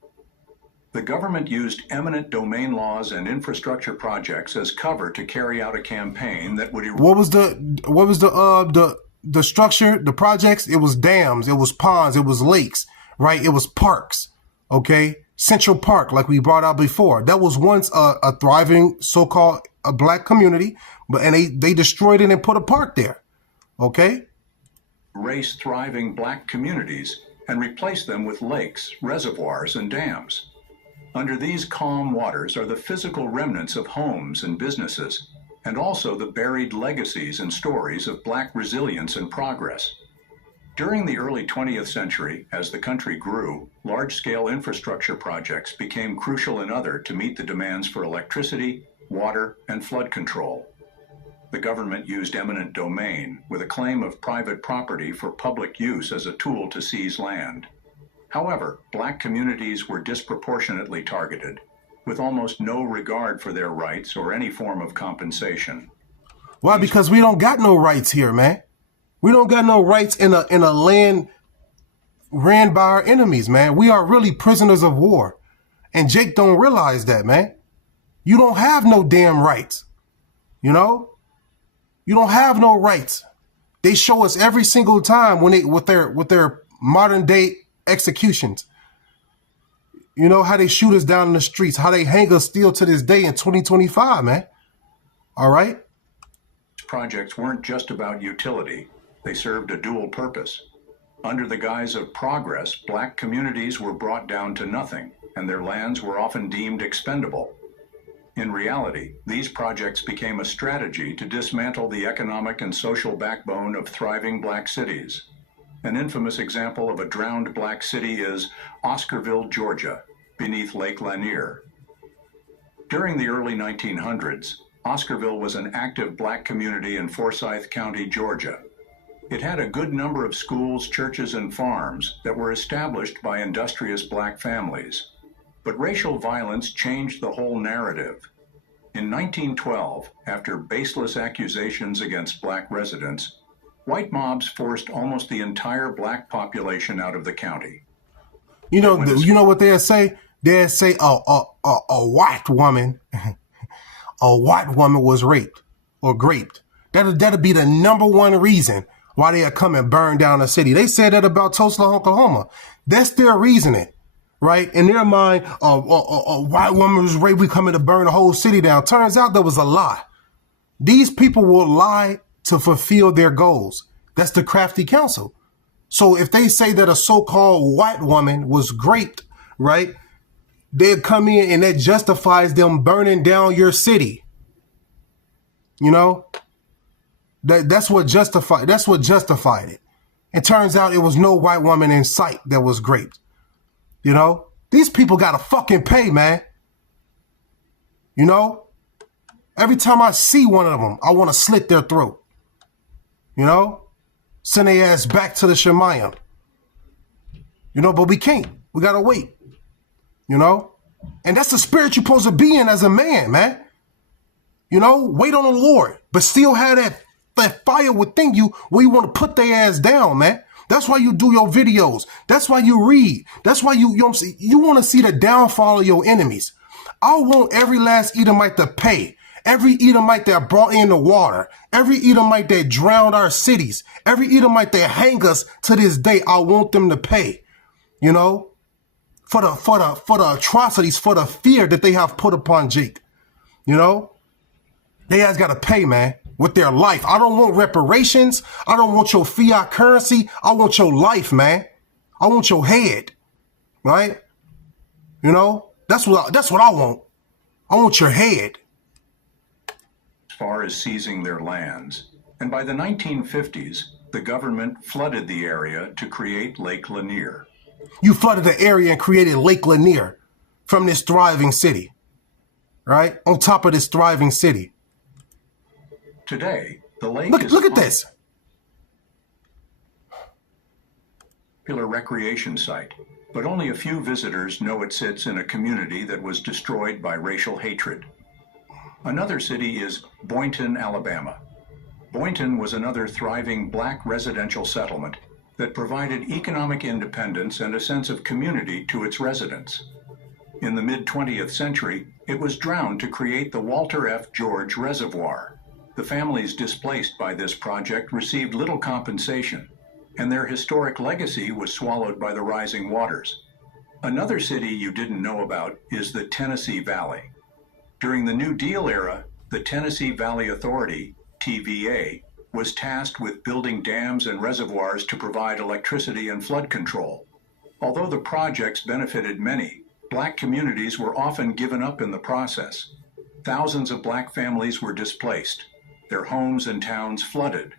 The government used eminent domain laws and infrastructure projects as cover to carry out a campaign that would... What was the structure, the projects? It was dams, it was ponds, it was lakes, right? It was parks, okay? Central Park, like we brought out before. That was once a thriving so-called a black community, and they destroyed it and put a park there, okay? Race thriving black communities and replace them with lakes, reservoirs, and dams. Under these calm waters are the physical remnants of homes and businesses, and also the buried legacies and stories of black resilience and progress. During the early 20th century, as the country grew, large-scale infrastructure projects became crucial to meet the demands for electricity, water, and flood control. The government used eminent domain with a claim of private property for public use as a tool to seize land. However, black communities were disproportionately targeted, with almost no regard for their rights or any form of compensation. Why? Because we don't got no rights here, man. We don't got no rights in a land ran by our enemies, man. We are really prisoners of war. And Jake don't realize that, man. You don't have no damn rights. You know? You don't have no rights. They show us every single time when they with their modern day executions. You know how they shoot us down in the streets, how they hang us still to this day in 2025, man. All right? Projects weren't just about utility. They served a dual purpose. Under the guise of progress, black communities were brought down to nothing, and their lands were often deemed expendable. In reality, these projects became a strategy to dismantle the economic and social backbone of thriving black cities. An infamous example of a drowned black city is Oscarville, Georgia, beneath Lake Lanier. During the early 1900s, Oscarville was an active black community in Forsyth County, Georgia. It had a good number of schools, churches, and farms that were established by industrious black families. But racial violence changed the whole narrative. In 1912, after baseless accusations against black residents, white mobs forced almost the entire black population out of the county. You know what they'll say? They'll say a white woman, a white woman was raped or graped. That'll be the number one reason why they'll come and burn down a city. They said that about Tulsa, Oklahoma. That's their reasoning, right? In their mind, a white woman was raped, we coming to burn the whole city down. Turns out that was a lie. These people will lie to fulfill their goals. That's the crafty counsel. So if they say that a so-called white woman was raped, right, they'll come in and that justifies them burning down your city. You know? That's what justified it. It turns out it was no white woman in sight that was raped. You know? These people gotta fucking pay, man. You know? Every time I see one of them, I want to slit their throat. You know? Send their ass back to the Shemayim. You know, but we can't. We gotta wait. You know? And that's the spirit you're supposed to be in as a man, man. You know? Wait on the Lord, but still have that fire within you where you want to put their ass down, man. That's why you do your videos. That's why you read. That's why you want to see the downfall of your enemies. I want every last Edomite to pay. Every Edomite that brought in the water, every Edomite that drowned our cities, every Edomite that hang us to this day, I want them to pay, you know, for the atrocities, for the fear that they have put upon Jake. You know, they guys got to pay, man, with their life. I don't want reparations. I don't want your fiat currency. I want your life, man. I want your head, right? You know, that's what I want. I want your head. As far as seizing their lands, and by the 1950s, the government flooded the area to create Lake Lanier. You flooded the area and created Lake Lanier from this thriving city, right? On top of this thriving city. Today, the lake look at this. Popular recreation site, but only a few visitors know it sits in a community that was destroyed by racial hatred. Another city is Boynton, Alabama. Boynton was another thriving black residential settlement that provided economic independence and a sense of community to its residents. In the mid-20th century, it was drowned to create the Walter F. George Reservoir. The families displaced by this project received little compensation, and their historic legacy was swallowed by the rising waters. Another city you didn't know about is the Tennessee Valley. During the New Deal era, the Tennessee Valley Authority, TVA, was tasked with building dams and reservoirs to provide electricity and flood control. Although the projects benefited many, black communities were often given up in the process. Thousands of black families were displaced, their homes and towns flooded,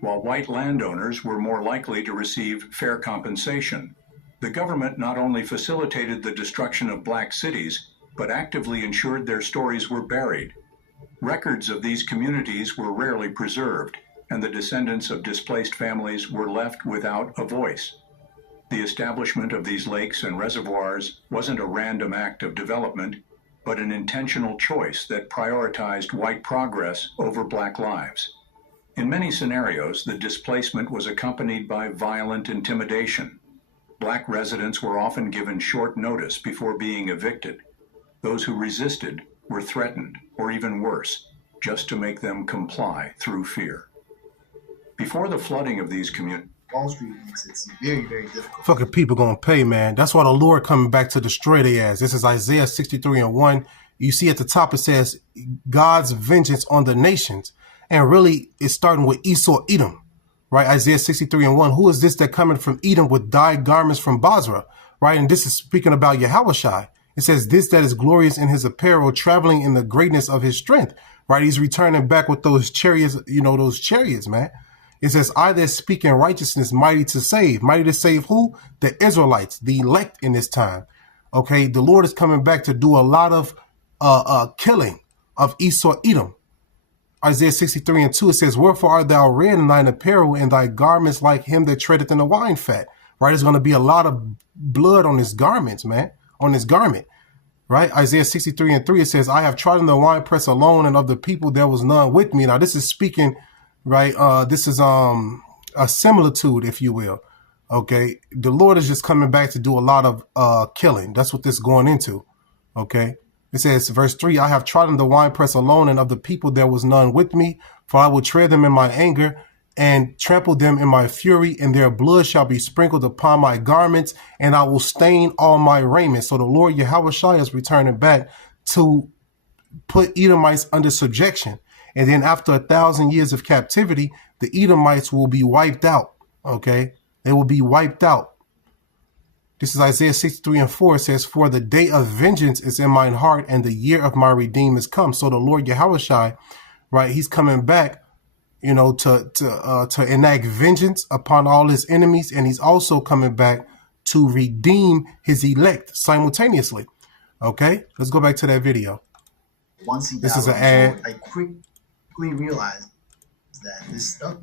while white landowners were more likely to receive fair compensation. The government not only facilitated the destruction of black cities, but actively ensured their stories were buried. Records of these communities were rarely preserved, and the descendants of displaced families were left without a voice. The establishment of these lakes and reservoirs wasn't a random act of development, but an intentional choice that prioritized white progress over black lives. In many scenarios, the displacement was accompanied by violent intimidation. Black residents were often given short notice before being evicted. Those who resisted were threatened, or even worse, just to make them comply through fear. Before the flooding of these communities, Wall Street makes it very, very difficult. Fucking people gonna pay, man. That's why the Lord coming back to destroy their ass. This is Isaiah 63:1. You see at the top it says God's vengeance on the nations. And really it's starting with Esau Edom. Right? Isaiah 63:1. Who is this that cometh from Edom with dyed garments from Basra? Right? And this is speaking about Yahushai. It says this that is glorious in his apparel, traveling in the greatness of his strength. Right? He's returning back with those chariots, those chariots, man. It says, I that speak in righteousness, mighty to save. Mighty to save who? The Israelites, the elect in this time. Okay, the Lord is coming back to do a lot of killing of Esau Edom. Isaiah 63:2, it says, wherefore art thou red in thine apparel, and thy garments like him that treadeth in the wine fat. Right, there's going to be a lot of blood on his garments, man, on his garment. Right, Isaiah 63:3, it says, I have trodden the winepress alone, and of the people there was none with me. Now this is speaking, right, this is a similitude, if you will. Okay, the Lord is just coming back to do a lot of killing. That's what this is going into. Okay, it says, verse 3, I have trodden the winepress alone, and of the people there was none with me, for I will tread them in my anger and trample them in my fury, and their blood shall be sprinkled upon my garments, and I will stain all my raiment. So the Lord Yahushua is returning back to put Edomites under subjection. And then after 1,000 years of captivity, the Edomites will be wiped out. Okay, they will be wiped out. This is Isaiah 63:4. It says, for the day of vengeance is in mine heart, and the year of my redeem is come. So the Lord Yahushua, right, he's coming back, to enact vengeance upon all his enemies. And he's also coming back to redeem his elect simultaneously. Okay, let's go back to that video. Once he This got is an ad. I quickly realized that this stuff.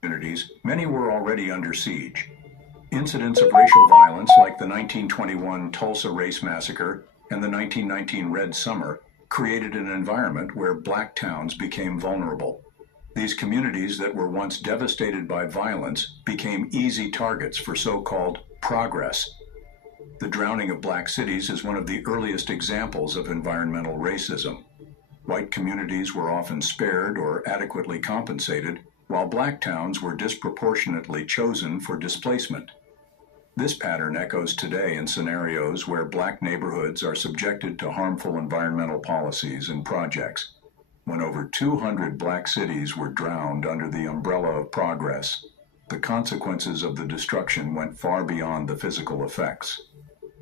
communities, many were already under siege. Incidents of racial violence like the 1921 Tulsa Race Massacre and the 1919 Red Summer created an environment where black towns became vulnerable. These communities that were once devastated by violence became easy targets for so-called progress. The drowning of black cities is one of the earliest examples of environmental racism. White communities were often spared or adequately compensated, while black towns were disproportionately chosen for displacement. This pattern echoes today in scenarios where black neighborhoods are subjected to harmful environmental policies and projects. When over 200 black cities were drowned under the umbrella of progress, the consequences of the destruction went far beyond the physical effects.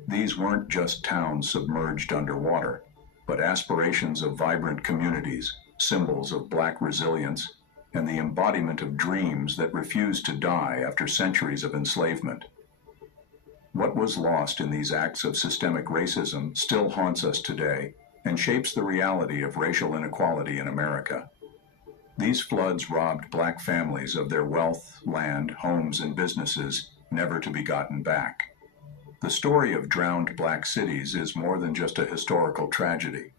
These weren't just towns submerged underwater, but aspirations of vibrant communities, symbols of black resilience, and the embodiment of dreams that refused to die after centuries of enslavement. What was lost in these acts of systemic racism still haunts us today and shapes the reality of racial inequality in America. These floods robbed black families of their wealth, land, homes, and businesses, never to be gotten back. The story of drowned black cities is more than just a historical tragedy.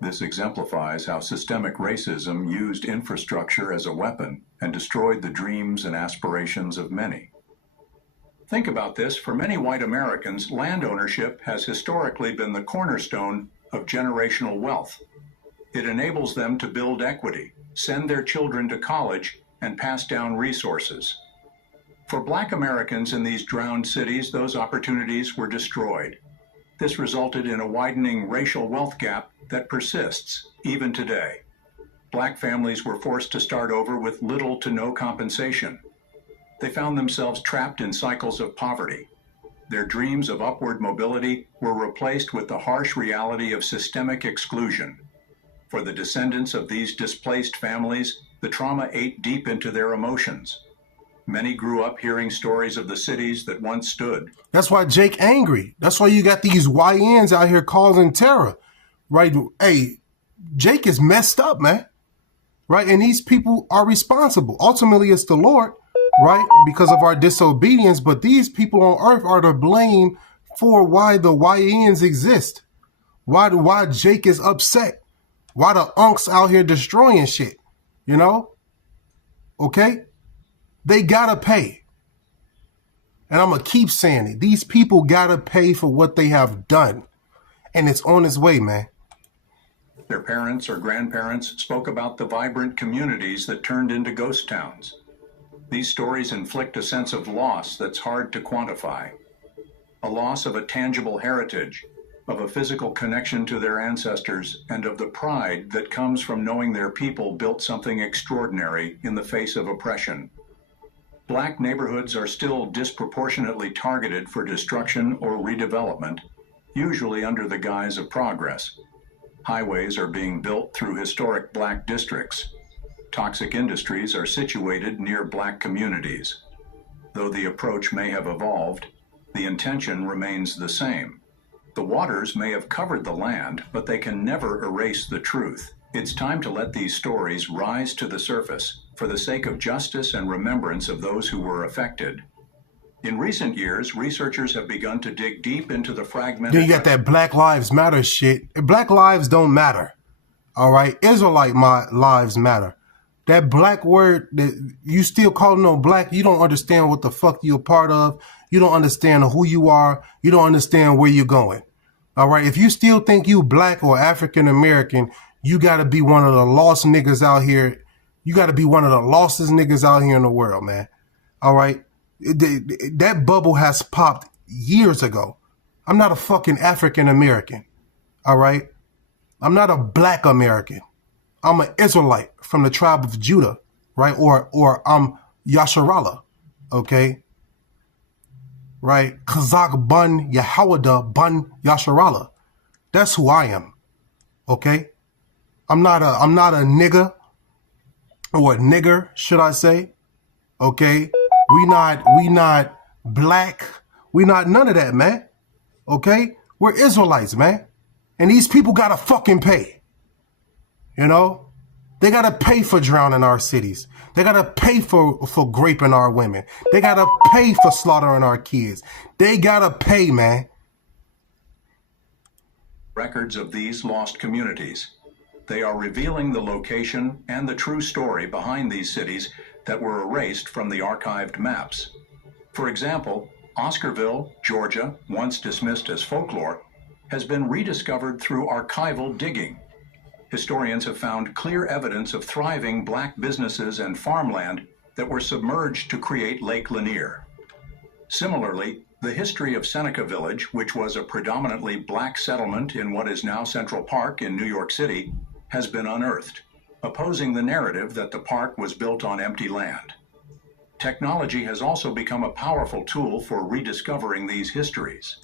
This exemplifies how systemic racism used infrastructure as a weapon and destroyed the dreams and aspirations of many. Think about this. For many white Americans, land ownership has historically been the cornerstone of generational wealth. It enables them to build equity, send their children to college, and pass down resources. For Black Americans in these drowned cities, those opportunities were destroyed. This resulted in a widening racial wealth gap that persists even today. Black families were forced to start over with little to no compensation. They found themselves trapped in cycles of poverty. Their dreams of upward mobility were replaced with the harsh reality of systemic exclusion. For the descendants of these displaced families, the trauma ate deep into their emotions. Many grew up hearing stories of the cities that once stood. That's why Jake angry. That's why you got these YNs out here causing terror, right? Hey, Jake is messed up, man, right? And these people are responsible. Ultimately, it's the Lord, right? Because of our disobedience. But these people on earth are to blame for why the YNs exist. Why Jake is upset. Why the unks out here destroying shit, you know? Okay? They gotta pay. And I'm gonna keep saying it. These people gotta pay for what they have done. And it's on its way, man. Their parents or grandparents spoke about the vibrant communities that turned into ghost towns. These stories inflict a sense of loss that's hard to quantify. A loss of a tangible heritage, of a physical connection to their ancestors, and of the pride that comes from knowing their people built something extraordinary in the face of oppression. Black neighborhoods are still disproportionately targeted for destruction or redevelopment, usually under the guise of progress. Highways are being built through historic Black districts. Toxic industries are situated near Black communities. Though the approach may have evolved, the intention remains the same. The waters may have covered the land, but they can never erase the truth. It's time to let these stories rise to the surface for the sake of justice and remembrance of those who were affected. In recent years, researchers have begun to dig deep into the fragmented... Then you got that Black Lives Matter shit. Black lives don't matter. All right? Israelite lives matter. That black word, that you still calling no black, you don't understand what the fuck you're a part of. You don't understand who you are. You don't understand where you're going. All right? If you still think you black or African American, you got to be one of the lost niggas out here. You got to be one of the lostest niggas out here in the world, man. All right? That bubble has popped years ago. I'm not a fucking African American. All right? I'm not a black American. I'm an Israelite from the tribe of Judah, right? Or I'm Yasharallah, okay? Right? Kazakh Bun Yahawada Bun Yasharallah. That's who I am, okay? I'm not a nigga, or a nigger, should I say? Okay? We not black. We not none of that, man. Okay? We're Israelites, man. And these people gotta fucking pay. You know? They gotta pay for drowning our cities. They gotta pay for raping our women. They gotta pay for slaughtering our kids. They gotta pay, man. Records of these lost communities. They are revealing the location and the true story behind these cities that were erased from the archived maps. For example, Oscarville, Georgia, once dismissed as folklore, has been rediscovered through archival digging. Historians have found clear evidence of thriving Black businesses and farmland that were submerged to create Lake Lanier. Similarly, the history of Seneca Village, which was a predominantly Black settlement in what is now Central Park in New York City, has been unearthed, opposing the narrative that the park was built on empty land. Technology has also become a powerful tool for rediscovering these histories.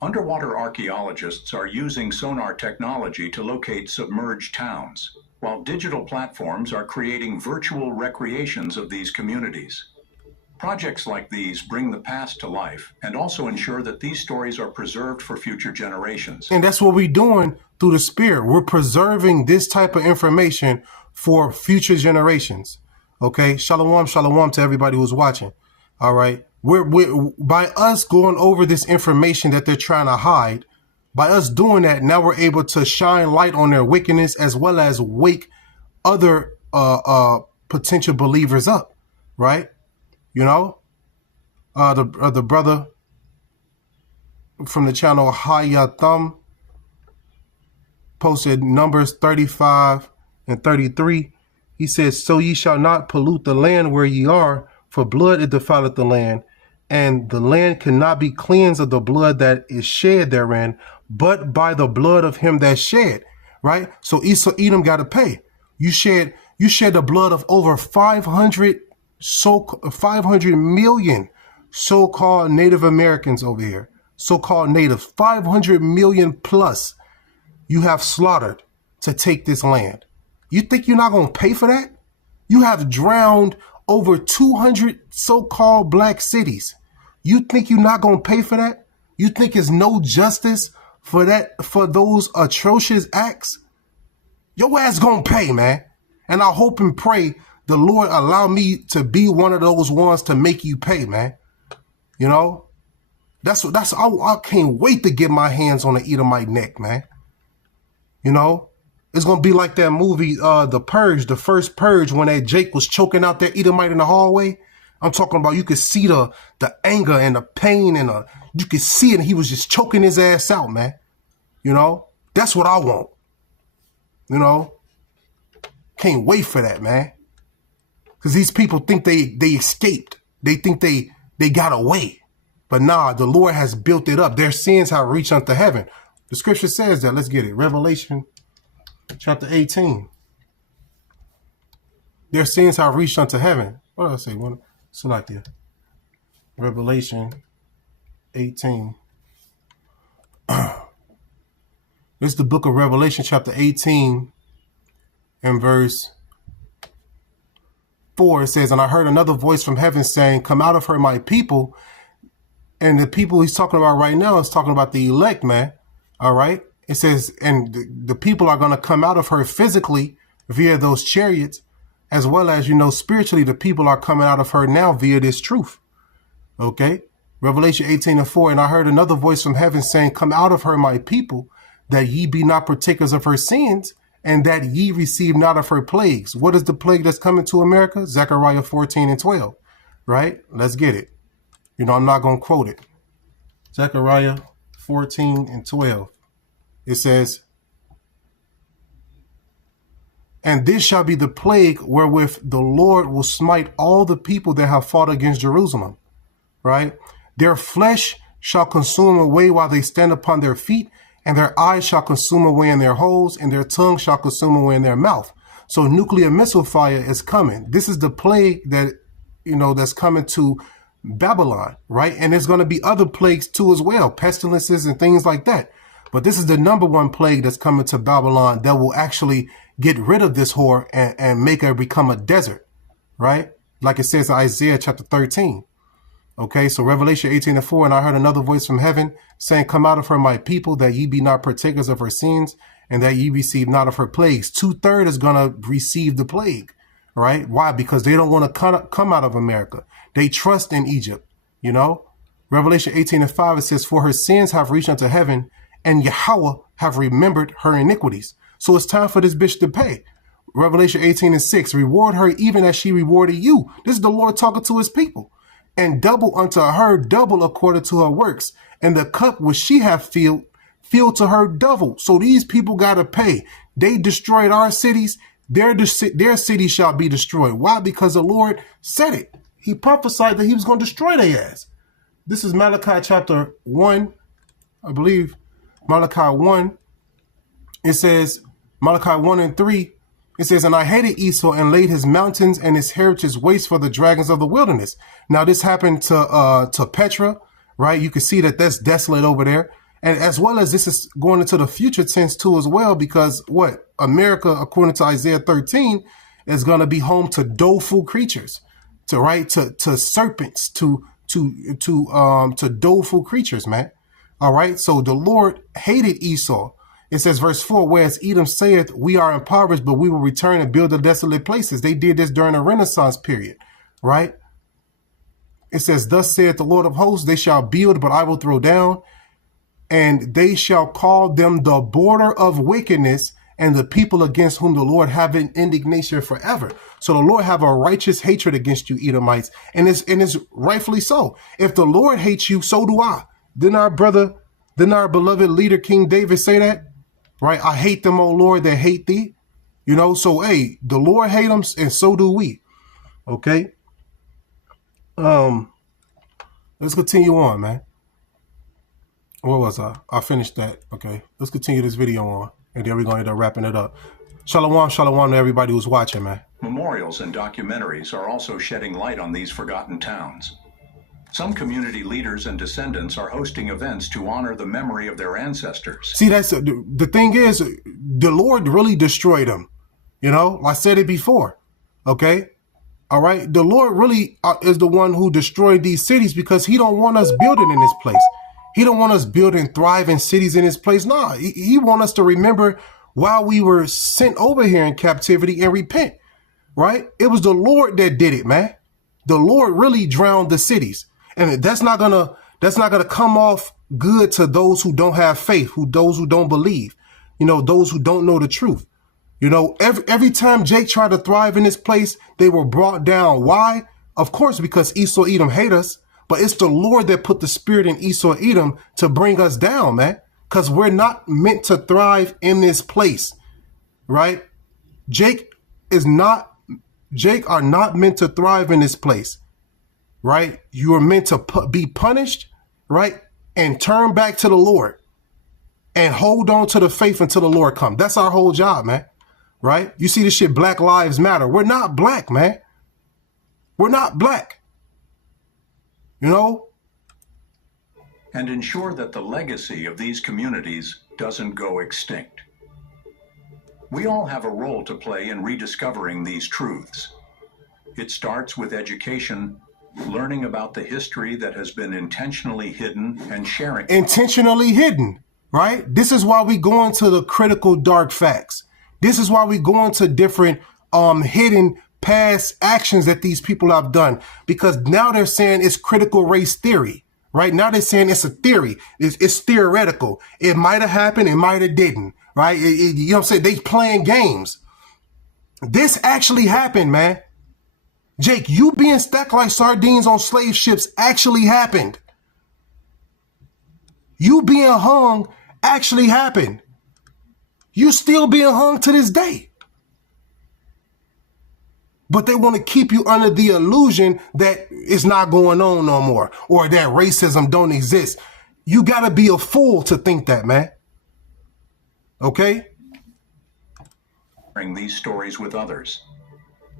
Underwater archaeologists are using sonar technology to locate submerged towns, while digital platforms are creating virtual recreations of these communities. Projects like these bring the past to life and also ensure that these stories are preserved for future generations. And that's what we're doing through the Spirit. We're preserving this type of information for future generations. Okay? Shalom, shalom to everybody who's watching. All right? We're by us going over this information that they're trying to hide, By us doing that, now we're able to shine light on their wickedness as well as wake other potential believers up, right? You know, the brother from the channel Hayatham posted Numbers 35 and 33. He says, so ye shall not pollute the land where ye are, for blood it defileth the land, and the land cannot be cleansed of the blood that is shed therein, but by the blood of him that shed, right? So Edom got to pay. You shed the blood of over 500 million so-called Native Americans over here, so-called natives, 500 million plus you have slaughtered to take this land. You think you're not going to pay for that? You have drowned over 200 so-called black cities. You think you're not going to pay for that? You think it's no justice for that, for those atrocious acts? Your ass going to pay, man. And I hope and pray the Lord allow me to be one of those ones to make you pay, man. You know, I can't wait to get my hands on the Edomite neck, man. You know, it's going to be like that movie, The Purge, the first Purge, when that Jake was choking out that Edomite in the hallway. I'm talking about, you could see the anger and the pain and you could see it. And he was just choking his ass out, man. You know, that's what I want. You know, can't wait for that, man. Because these people think they escaped. They think they got away. But nah, the Lord has built it up. Their sins have reached unto heaven. The scripture says that. Let's get it. Revelation chapter 18. Their sins have reached unto heaven. What did I say? Select it. Revelation 18. This is the book of Revelation chapter 18 and verse 4. It says, and I heard another voice from heaven saying, come out of her, my people. And the people he's talking about right now is talking about the elect, man. All right. It says, and the people are going to come out of her physically via those chariots, as well as, you know, spiritually, the people are coming out of her now via this truth. Okay. Revelation 18 and 4. And I heard another voice from heaven saying, come out of her, my people, that ye be not partakers of her sins, and that ye receive not of her plagues. What is the plague that's coming to America? Zechariah 14 and 12. Right. Let's get it. You know, I'm not going to quote it. Zechariah 14 and 12. It says, and this shall be the plague wherewith the Lord will smite all the people that have fought against Jerusalem. Right? Their flesh shall consume away while they stand upon their feet, and their eyes shall consume away in their holes, and their tongue shall consume away in their mouth. So nuclear missile fire is coming. This is the plague that, you know, that's coming to Babylon, right? And there's going to be other plagues too as well, pestilences and things like that. But this is the number one plague that's coming to Babylon that will actually get rid of this whore and make her become a desert, right? Like it says in Isaiah chapter 13. Okay, so Revelation 18 and 4, and I heard another voice from heaven saying, come out of her, my people, that ye be not partakers of her sins, and that ye receive not of her plagues. 2/3 is going to receive the plague, right? Why? Because they don't want to come out of America. They trust in Egypt, you know? Revelation 18 and 5, it says, for her sins have reached unto heaven, and Yahweh have remembered her iniquities. So it's time for this bitch to pay. Revelation 18 and 6, reward her even as she rewarded you. This is the Lord talking to his people. And double unto her double according to her works. And the cup which she hath filled to her double. So these people got to pay. They destroyed our cities. Their city shall be destroyed. Why? Because the Lord said it. He prophesied that he was going to destroy their ass. This is Malachi chapter 1. I believe Malachi 1. It says, Malachi 1 and 3. It says, and I hated Esau and laid his mountains and his heritage waste for the dragons of the wilderness. Now this happened to Petra, right? You can see that that's desolate over there. And as well as this is going into the future tense too as well, because what? America, according to Isaiah 13, is going to be home to doleful creatures, to serpents, to doleful creatures, man. All right. So the Lord hated Esau. It says, verse 4, whereas Edom saith, we are impoverished, but we will return and build the desolate places. They did this during the Renaissance period, right? It says, thus saith the Lord of hosts, they shall build, but I will throw down, and they shall call them the border of wickedness and the people against whom the Lord have an indignation forever. So the Lord have a righteous hatred against you, Edomites, and it's rightfully so. If the Lord hates you, so do I. Didn't our beloved leader King David say that? Right? I hate them, O Lord, that hate thee. You know, so hey, the Lord hate them, and so do we. Okay. Let's continue on, man. Where was I? I finished that. Okay. Let's continue this video on, and then we're going to end up wrapping it up. Shalom, shalom to everybody who's watching, man. Memorials and documentaries are also shedding light on these forgotten towns. Some community leaders and descendants are hosting events to honor the memory of their ancestors. See, that's the thing is, the Lord really destroyed them. You know, I said it before. Okay. All right. The Lord really is the one who destroyed these cities because he don't want us building in this place. He don't want us building thriving cities in this place. No, he want us to remember while we were sent over here in captivity and repent. Right. It was the Lord that did it, man. The Lord really drowned the cities. And that's not gonna come off good to those who don't have faith, those who don't believe, you know, those who don't know the truth. You know, every time Jake tried to thrive in this place, they were brought down. Why? Of course, because Esau Edom hate us, but it's the Lord that put the spirit in Esau Edom to bring us down, man, because we're not meant to thrive in this place, right? Jake are not meant to thrive in this place, right? You are meant to be punished, right? And turn back to the Lord and hold on to the faith until the Lord comes. That's our whole job, man. Right? You see this shit, Black Lives Matter. We're not black, man. We're not black. You know? And ensure that the legacy of these communities doesn't go extinct. We all have a role to play in rediscovering these truths. It starts with education, learning about the history that has been intentionally hidden and sharing. Intentionally hidden, right? This is why we go into the critical dark facts. This is why we go into different hidden past actions that these people have done, because now they're saying it's critical race theory, right? Now they're saying it's a theory. It's theoretical. It might have happened. It might have didn't, right? You know what I'm saying? They playing games. This actually happened, man. Jake, you being stacked like sardines on slave ships actually happened. You being hung actually happened. You still being hung to this day. But they want to keep you under the illusion that it's not going on no more, or that racism don't exist. You got to be a fool to think that, man. Okay? Bring these stories with others.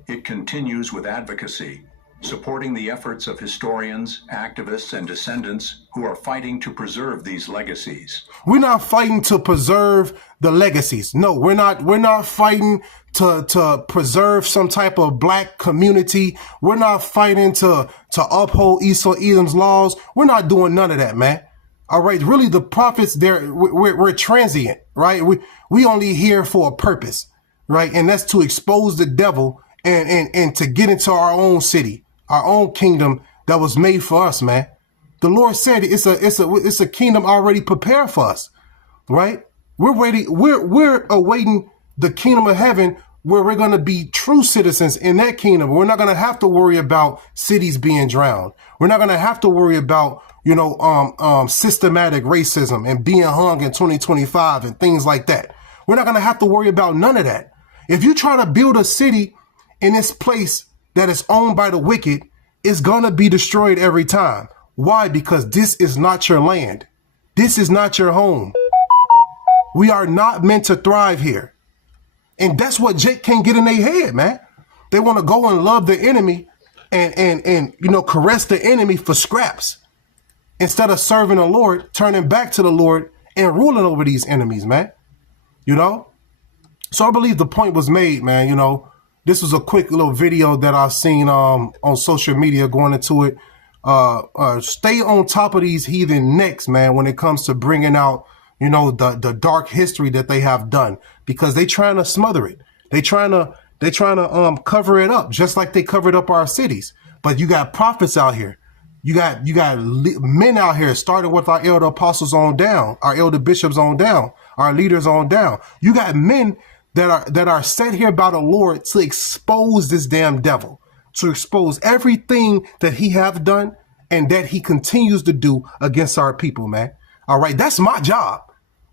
It continues with advocacy, supporting the efforts of historians, activists, and descendants who are fighting to preserve these legacies. We're not fighting to preserve the legacies. No, we're not fighting to preserve some type of black community. We're not fighting to uphold Esau Edom's laws. We're not doing none of that, man. All right. Really, the prophets, we're transient, right? We only here for a purpose, right? And that's to expose the devil and to get into our own city, our own kingdom that was made for us, man. The Lord said it's a kingdom already prepared for us, right? We're waiting. We're awaiting the kingdom of heaven, where we're going to be true citizens in that kingdom. We're not going to have to worry about cities being drowned. We're not going to have to worry about, systematic racism and being hung in 2025 and things like that. We're not going to have to worry about none of that. If you try to build a city in this place that is owned by the wicked, it's going to be destroyed every time. Why? Because this is not your land. This is not your home. We are not meant to thrive here. And that's what Jake can't get in their head, man. They want to go and love the enemy and caress the enemy for scraps, instead of serving the Lord, turning back to the Lord and ruling over these enemies, man. You know? So I believe the point was made, man. You know, this was a quick little video that I've seen on social media going into it. Stay on top of these heathen necks, man, when it comes to bringing out, the dark history that they have done, because they trying to smother it. They trying to cover it up, just like they covered up our cities. But you got prophets out here You got men out here, starting with our elder apostles on down, our elder bishops on down, our leaders on down. You got men that are set here by the Lord to expose this damn devil, to expose everything that he have done and that he continues to do against our people, man. All right, that's my job.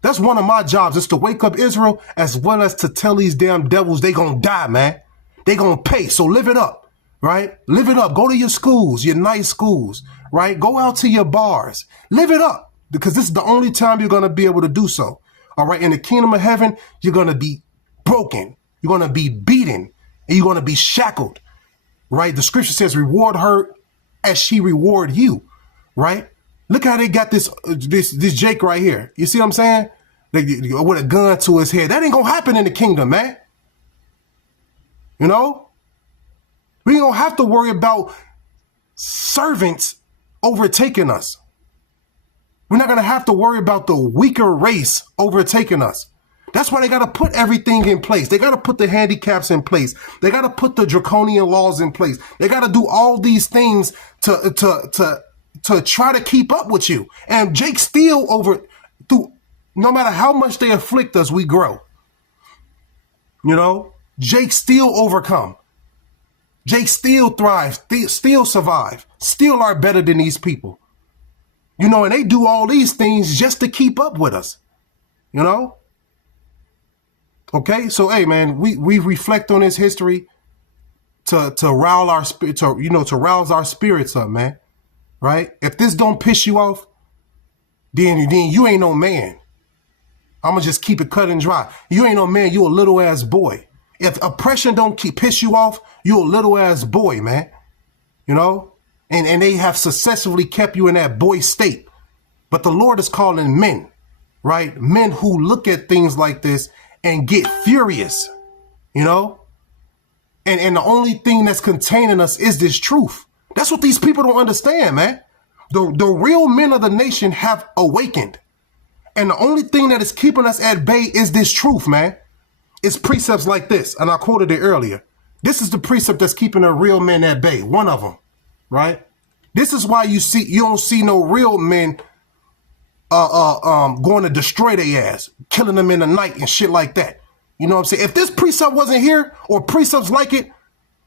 That's one of my jobs, is to wake up Israel, as well as to tell these damn devils they gonna die, man. They gonna pay, so live it up. Right? Live it up. Go to your schools, your nice schools, right? Go out to your bars. Live it up, because this is the only time you're going to be able to do so. All right? In the kingdom of heaven, you're going to be broken. You're going to be beaten, and you're going to be shackled, right? The scripture says, reward her as she reward you, right? Look how they got this Jake right here. You see what I'm saying? With a gun to his head. That ain't going to happen in the kingdom, man. You know? We don't have to worry about servants overtaking us. We're not going to have to worry about the weaker race overtaking us. That's why they got to put everything in place. They got to put the handicaps in place. They got to put the draconian laws in place. They got to do all these things to try to keep up with you. And Jake still no matter how much they afflict us, we grow. You know, Jake still overcome. Jake still thrives, still survive, still are better than these people. You know, and they do all these things just to keep up with us, you know? Okay, so hey man, we reflect on this history to rouse our spirit, to rouse our spirits up, man. Right? If this don't piss you off, then you ain't no man. I'ma just keep it cut and dry. You ain't no man, you a little ass boy. If oppression don't piss you off, you a little ass boy, man. You know? And they have successfully kept you in that boy state. But the Lord is calling men, right? Men who look at things like this and get furious, you know? And the only thing that's containing us is this truth. That's what these people don't understand, man. The real men of the nation have awakened. And the only thing that is keeping us at bay is this truth, man. It's precepts like this, and I quoted it earlier. This is the precept that's keeping the real men at bay, one of them, right? This is why you don't see no real men going to destroy their ass, killing them in the night and shit like that. You know what I'm saying? If this precept wasn't here, or precepts like it,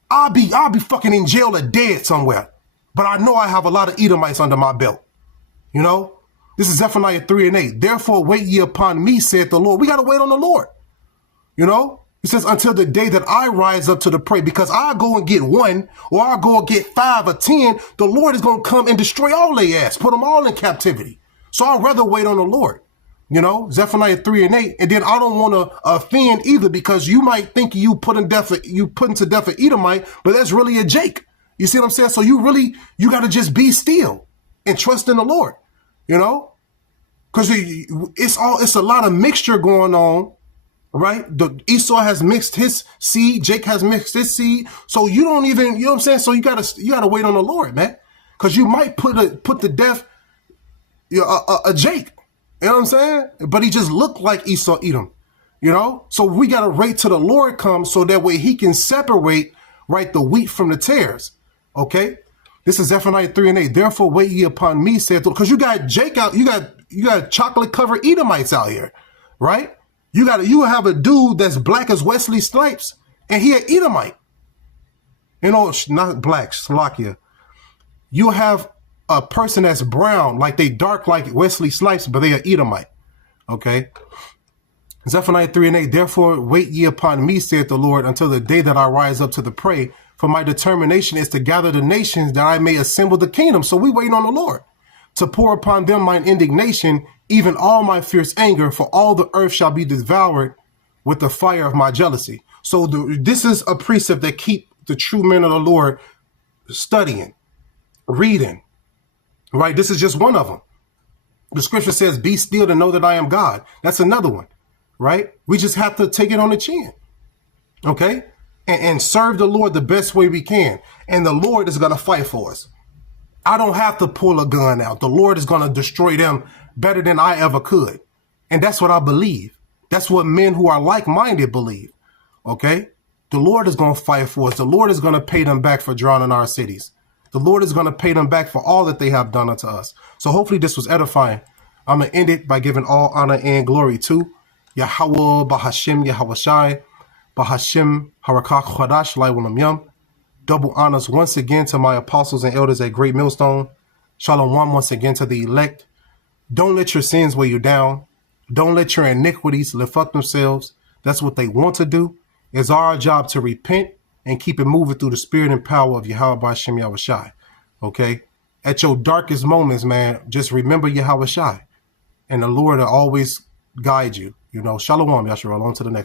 I'll be fucking in jail or dead somewhere. But I know I have a lot of Edomites under my belt. You know? This is Zephaniah 3:8. Therefore wait ye upon me, saith the Lord. We got to wait on the Lord. You know, he says, until the day that I rise up to the prey, because I go and get one, or I go and get 5 or 10, the Lord is going to come and destroy all their ass, put them all in captivity. So I'd rather wait on the Lord. You know, Zephaniah 3:8. And then I don't want to offend either, because you might think you putting to death an Edomite, but that's really a Jake. You see what I'm saying? So you got to just be still and trust in the Lord, you know, because it's a lot of mixture going on. Right? Esau has mixed his seed. Jake has mixed his seed. So you don't even, you know what I'm saying? So you gotta wait on the Lord, man. Cause you might put to death a Jake. You know what I'm saying? But he just looked like Esau Edom, you know? So we gotta wait till the Lord comes, so that way he can separate, right, the wheat from the tares. Okay? This is Zephaniah 3:8. Therefore wait ye upon me, saith the Lord. Cause you got Jake out, you got chocolate covered Edomites out here, right? You have a dude that's black as Wesley Snipes, and he an Edomite. You know, not black, Slovakia. You have a person that's brown, like they dark like Wesley Snipes, but they are Edomite. Okay. Zephaniah 3:8. Therefore wait ye upon me, saith the Lord, until the day that I rise up to the prey. For my determination is to gather the nations, that I may assemble the kingdom. So we wait on the Lord to pour upon them mine indignation, even all my fierce anger, for all the earth shall be devoured with the fire of my jealousy. So this is a precept that keep the true men of the Lord studying, reading, right? This is just one of them. The scripture says, be still to know that I am God. That's another one, right? We just have to take it on the chin, okay? And serve the Lord the best way we can. And the Lord is going to fight for us. I don't have to pull a gun out. The Lord is going to destroy them better than I ever could. And that's what I believe. That's what men who are like-minded believe. Okay? The Lord is going to fight for us. The Lord is going to pay them back for drowning our cities. The Lord is going to pay them back for all that they have done unto us. So hopefully this was edifying. I'm going to end it by giving all honor and glory to Yahweh, Bahashim, Yahweh Shai, Bahashim, Harakak Chadash, Lai Wulam Yum. Double honors once again to my apostles and elders at Great Millstone. Shalom once again to the elect. Don't let your sins weigh you down. Don't let your iniquities lift up themselves. That's what they want to do. It's our job to repent and keep it moving through the spirit and power of Yahweh Bahashim Yahweh Shai. Okay? At your darkest moments, man, just remember Yahweh Shai. And the Lord will always guide you. You know, Shalom, Yasharel. On to the next one.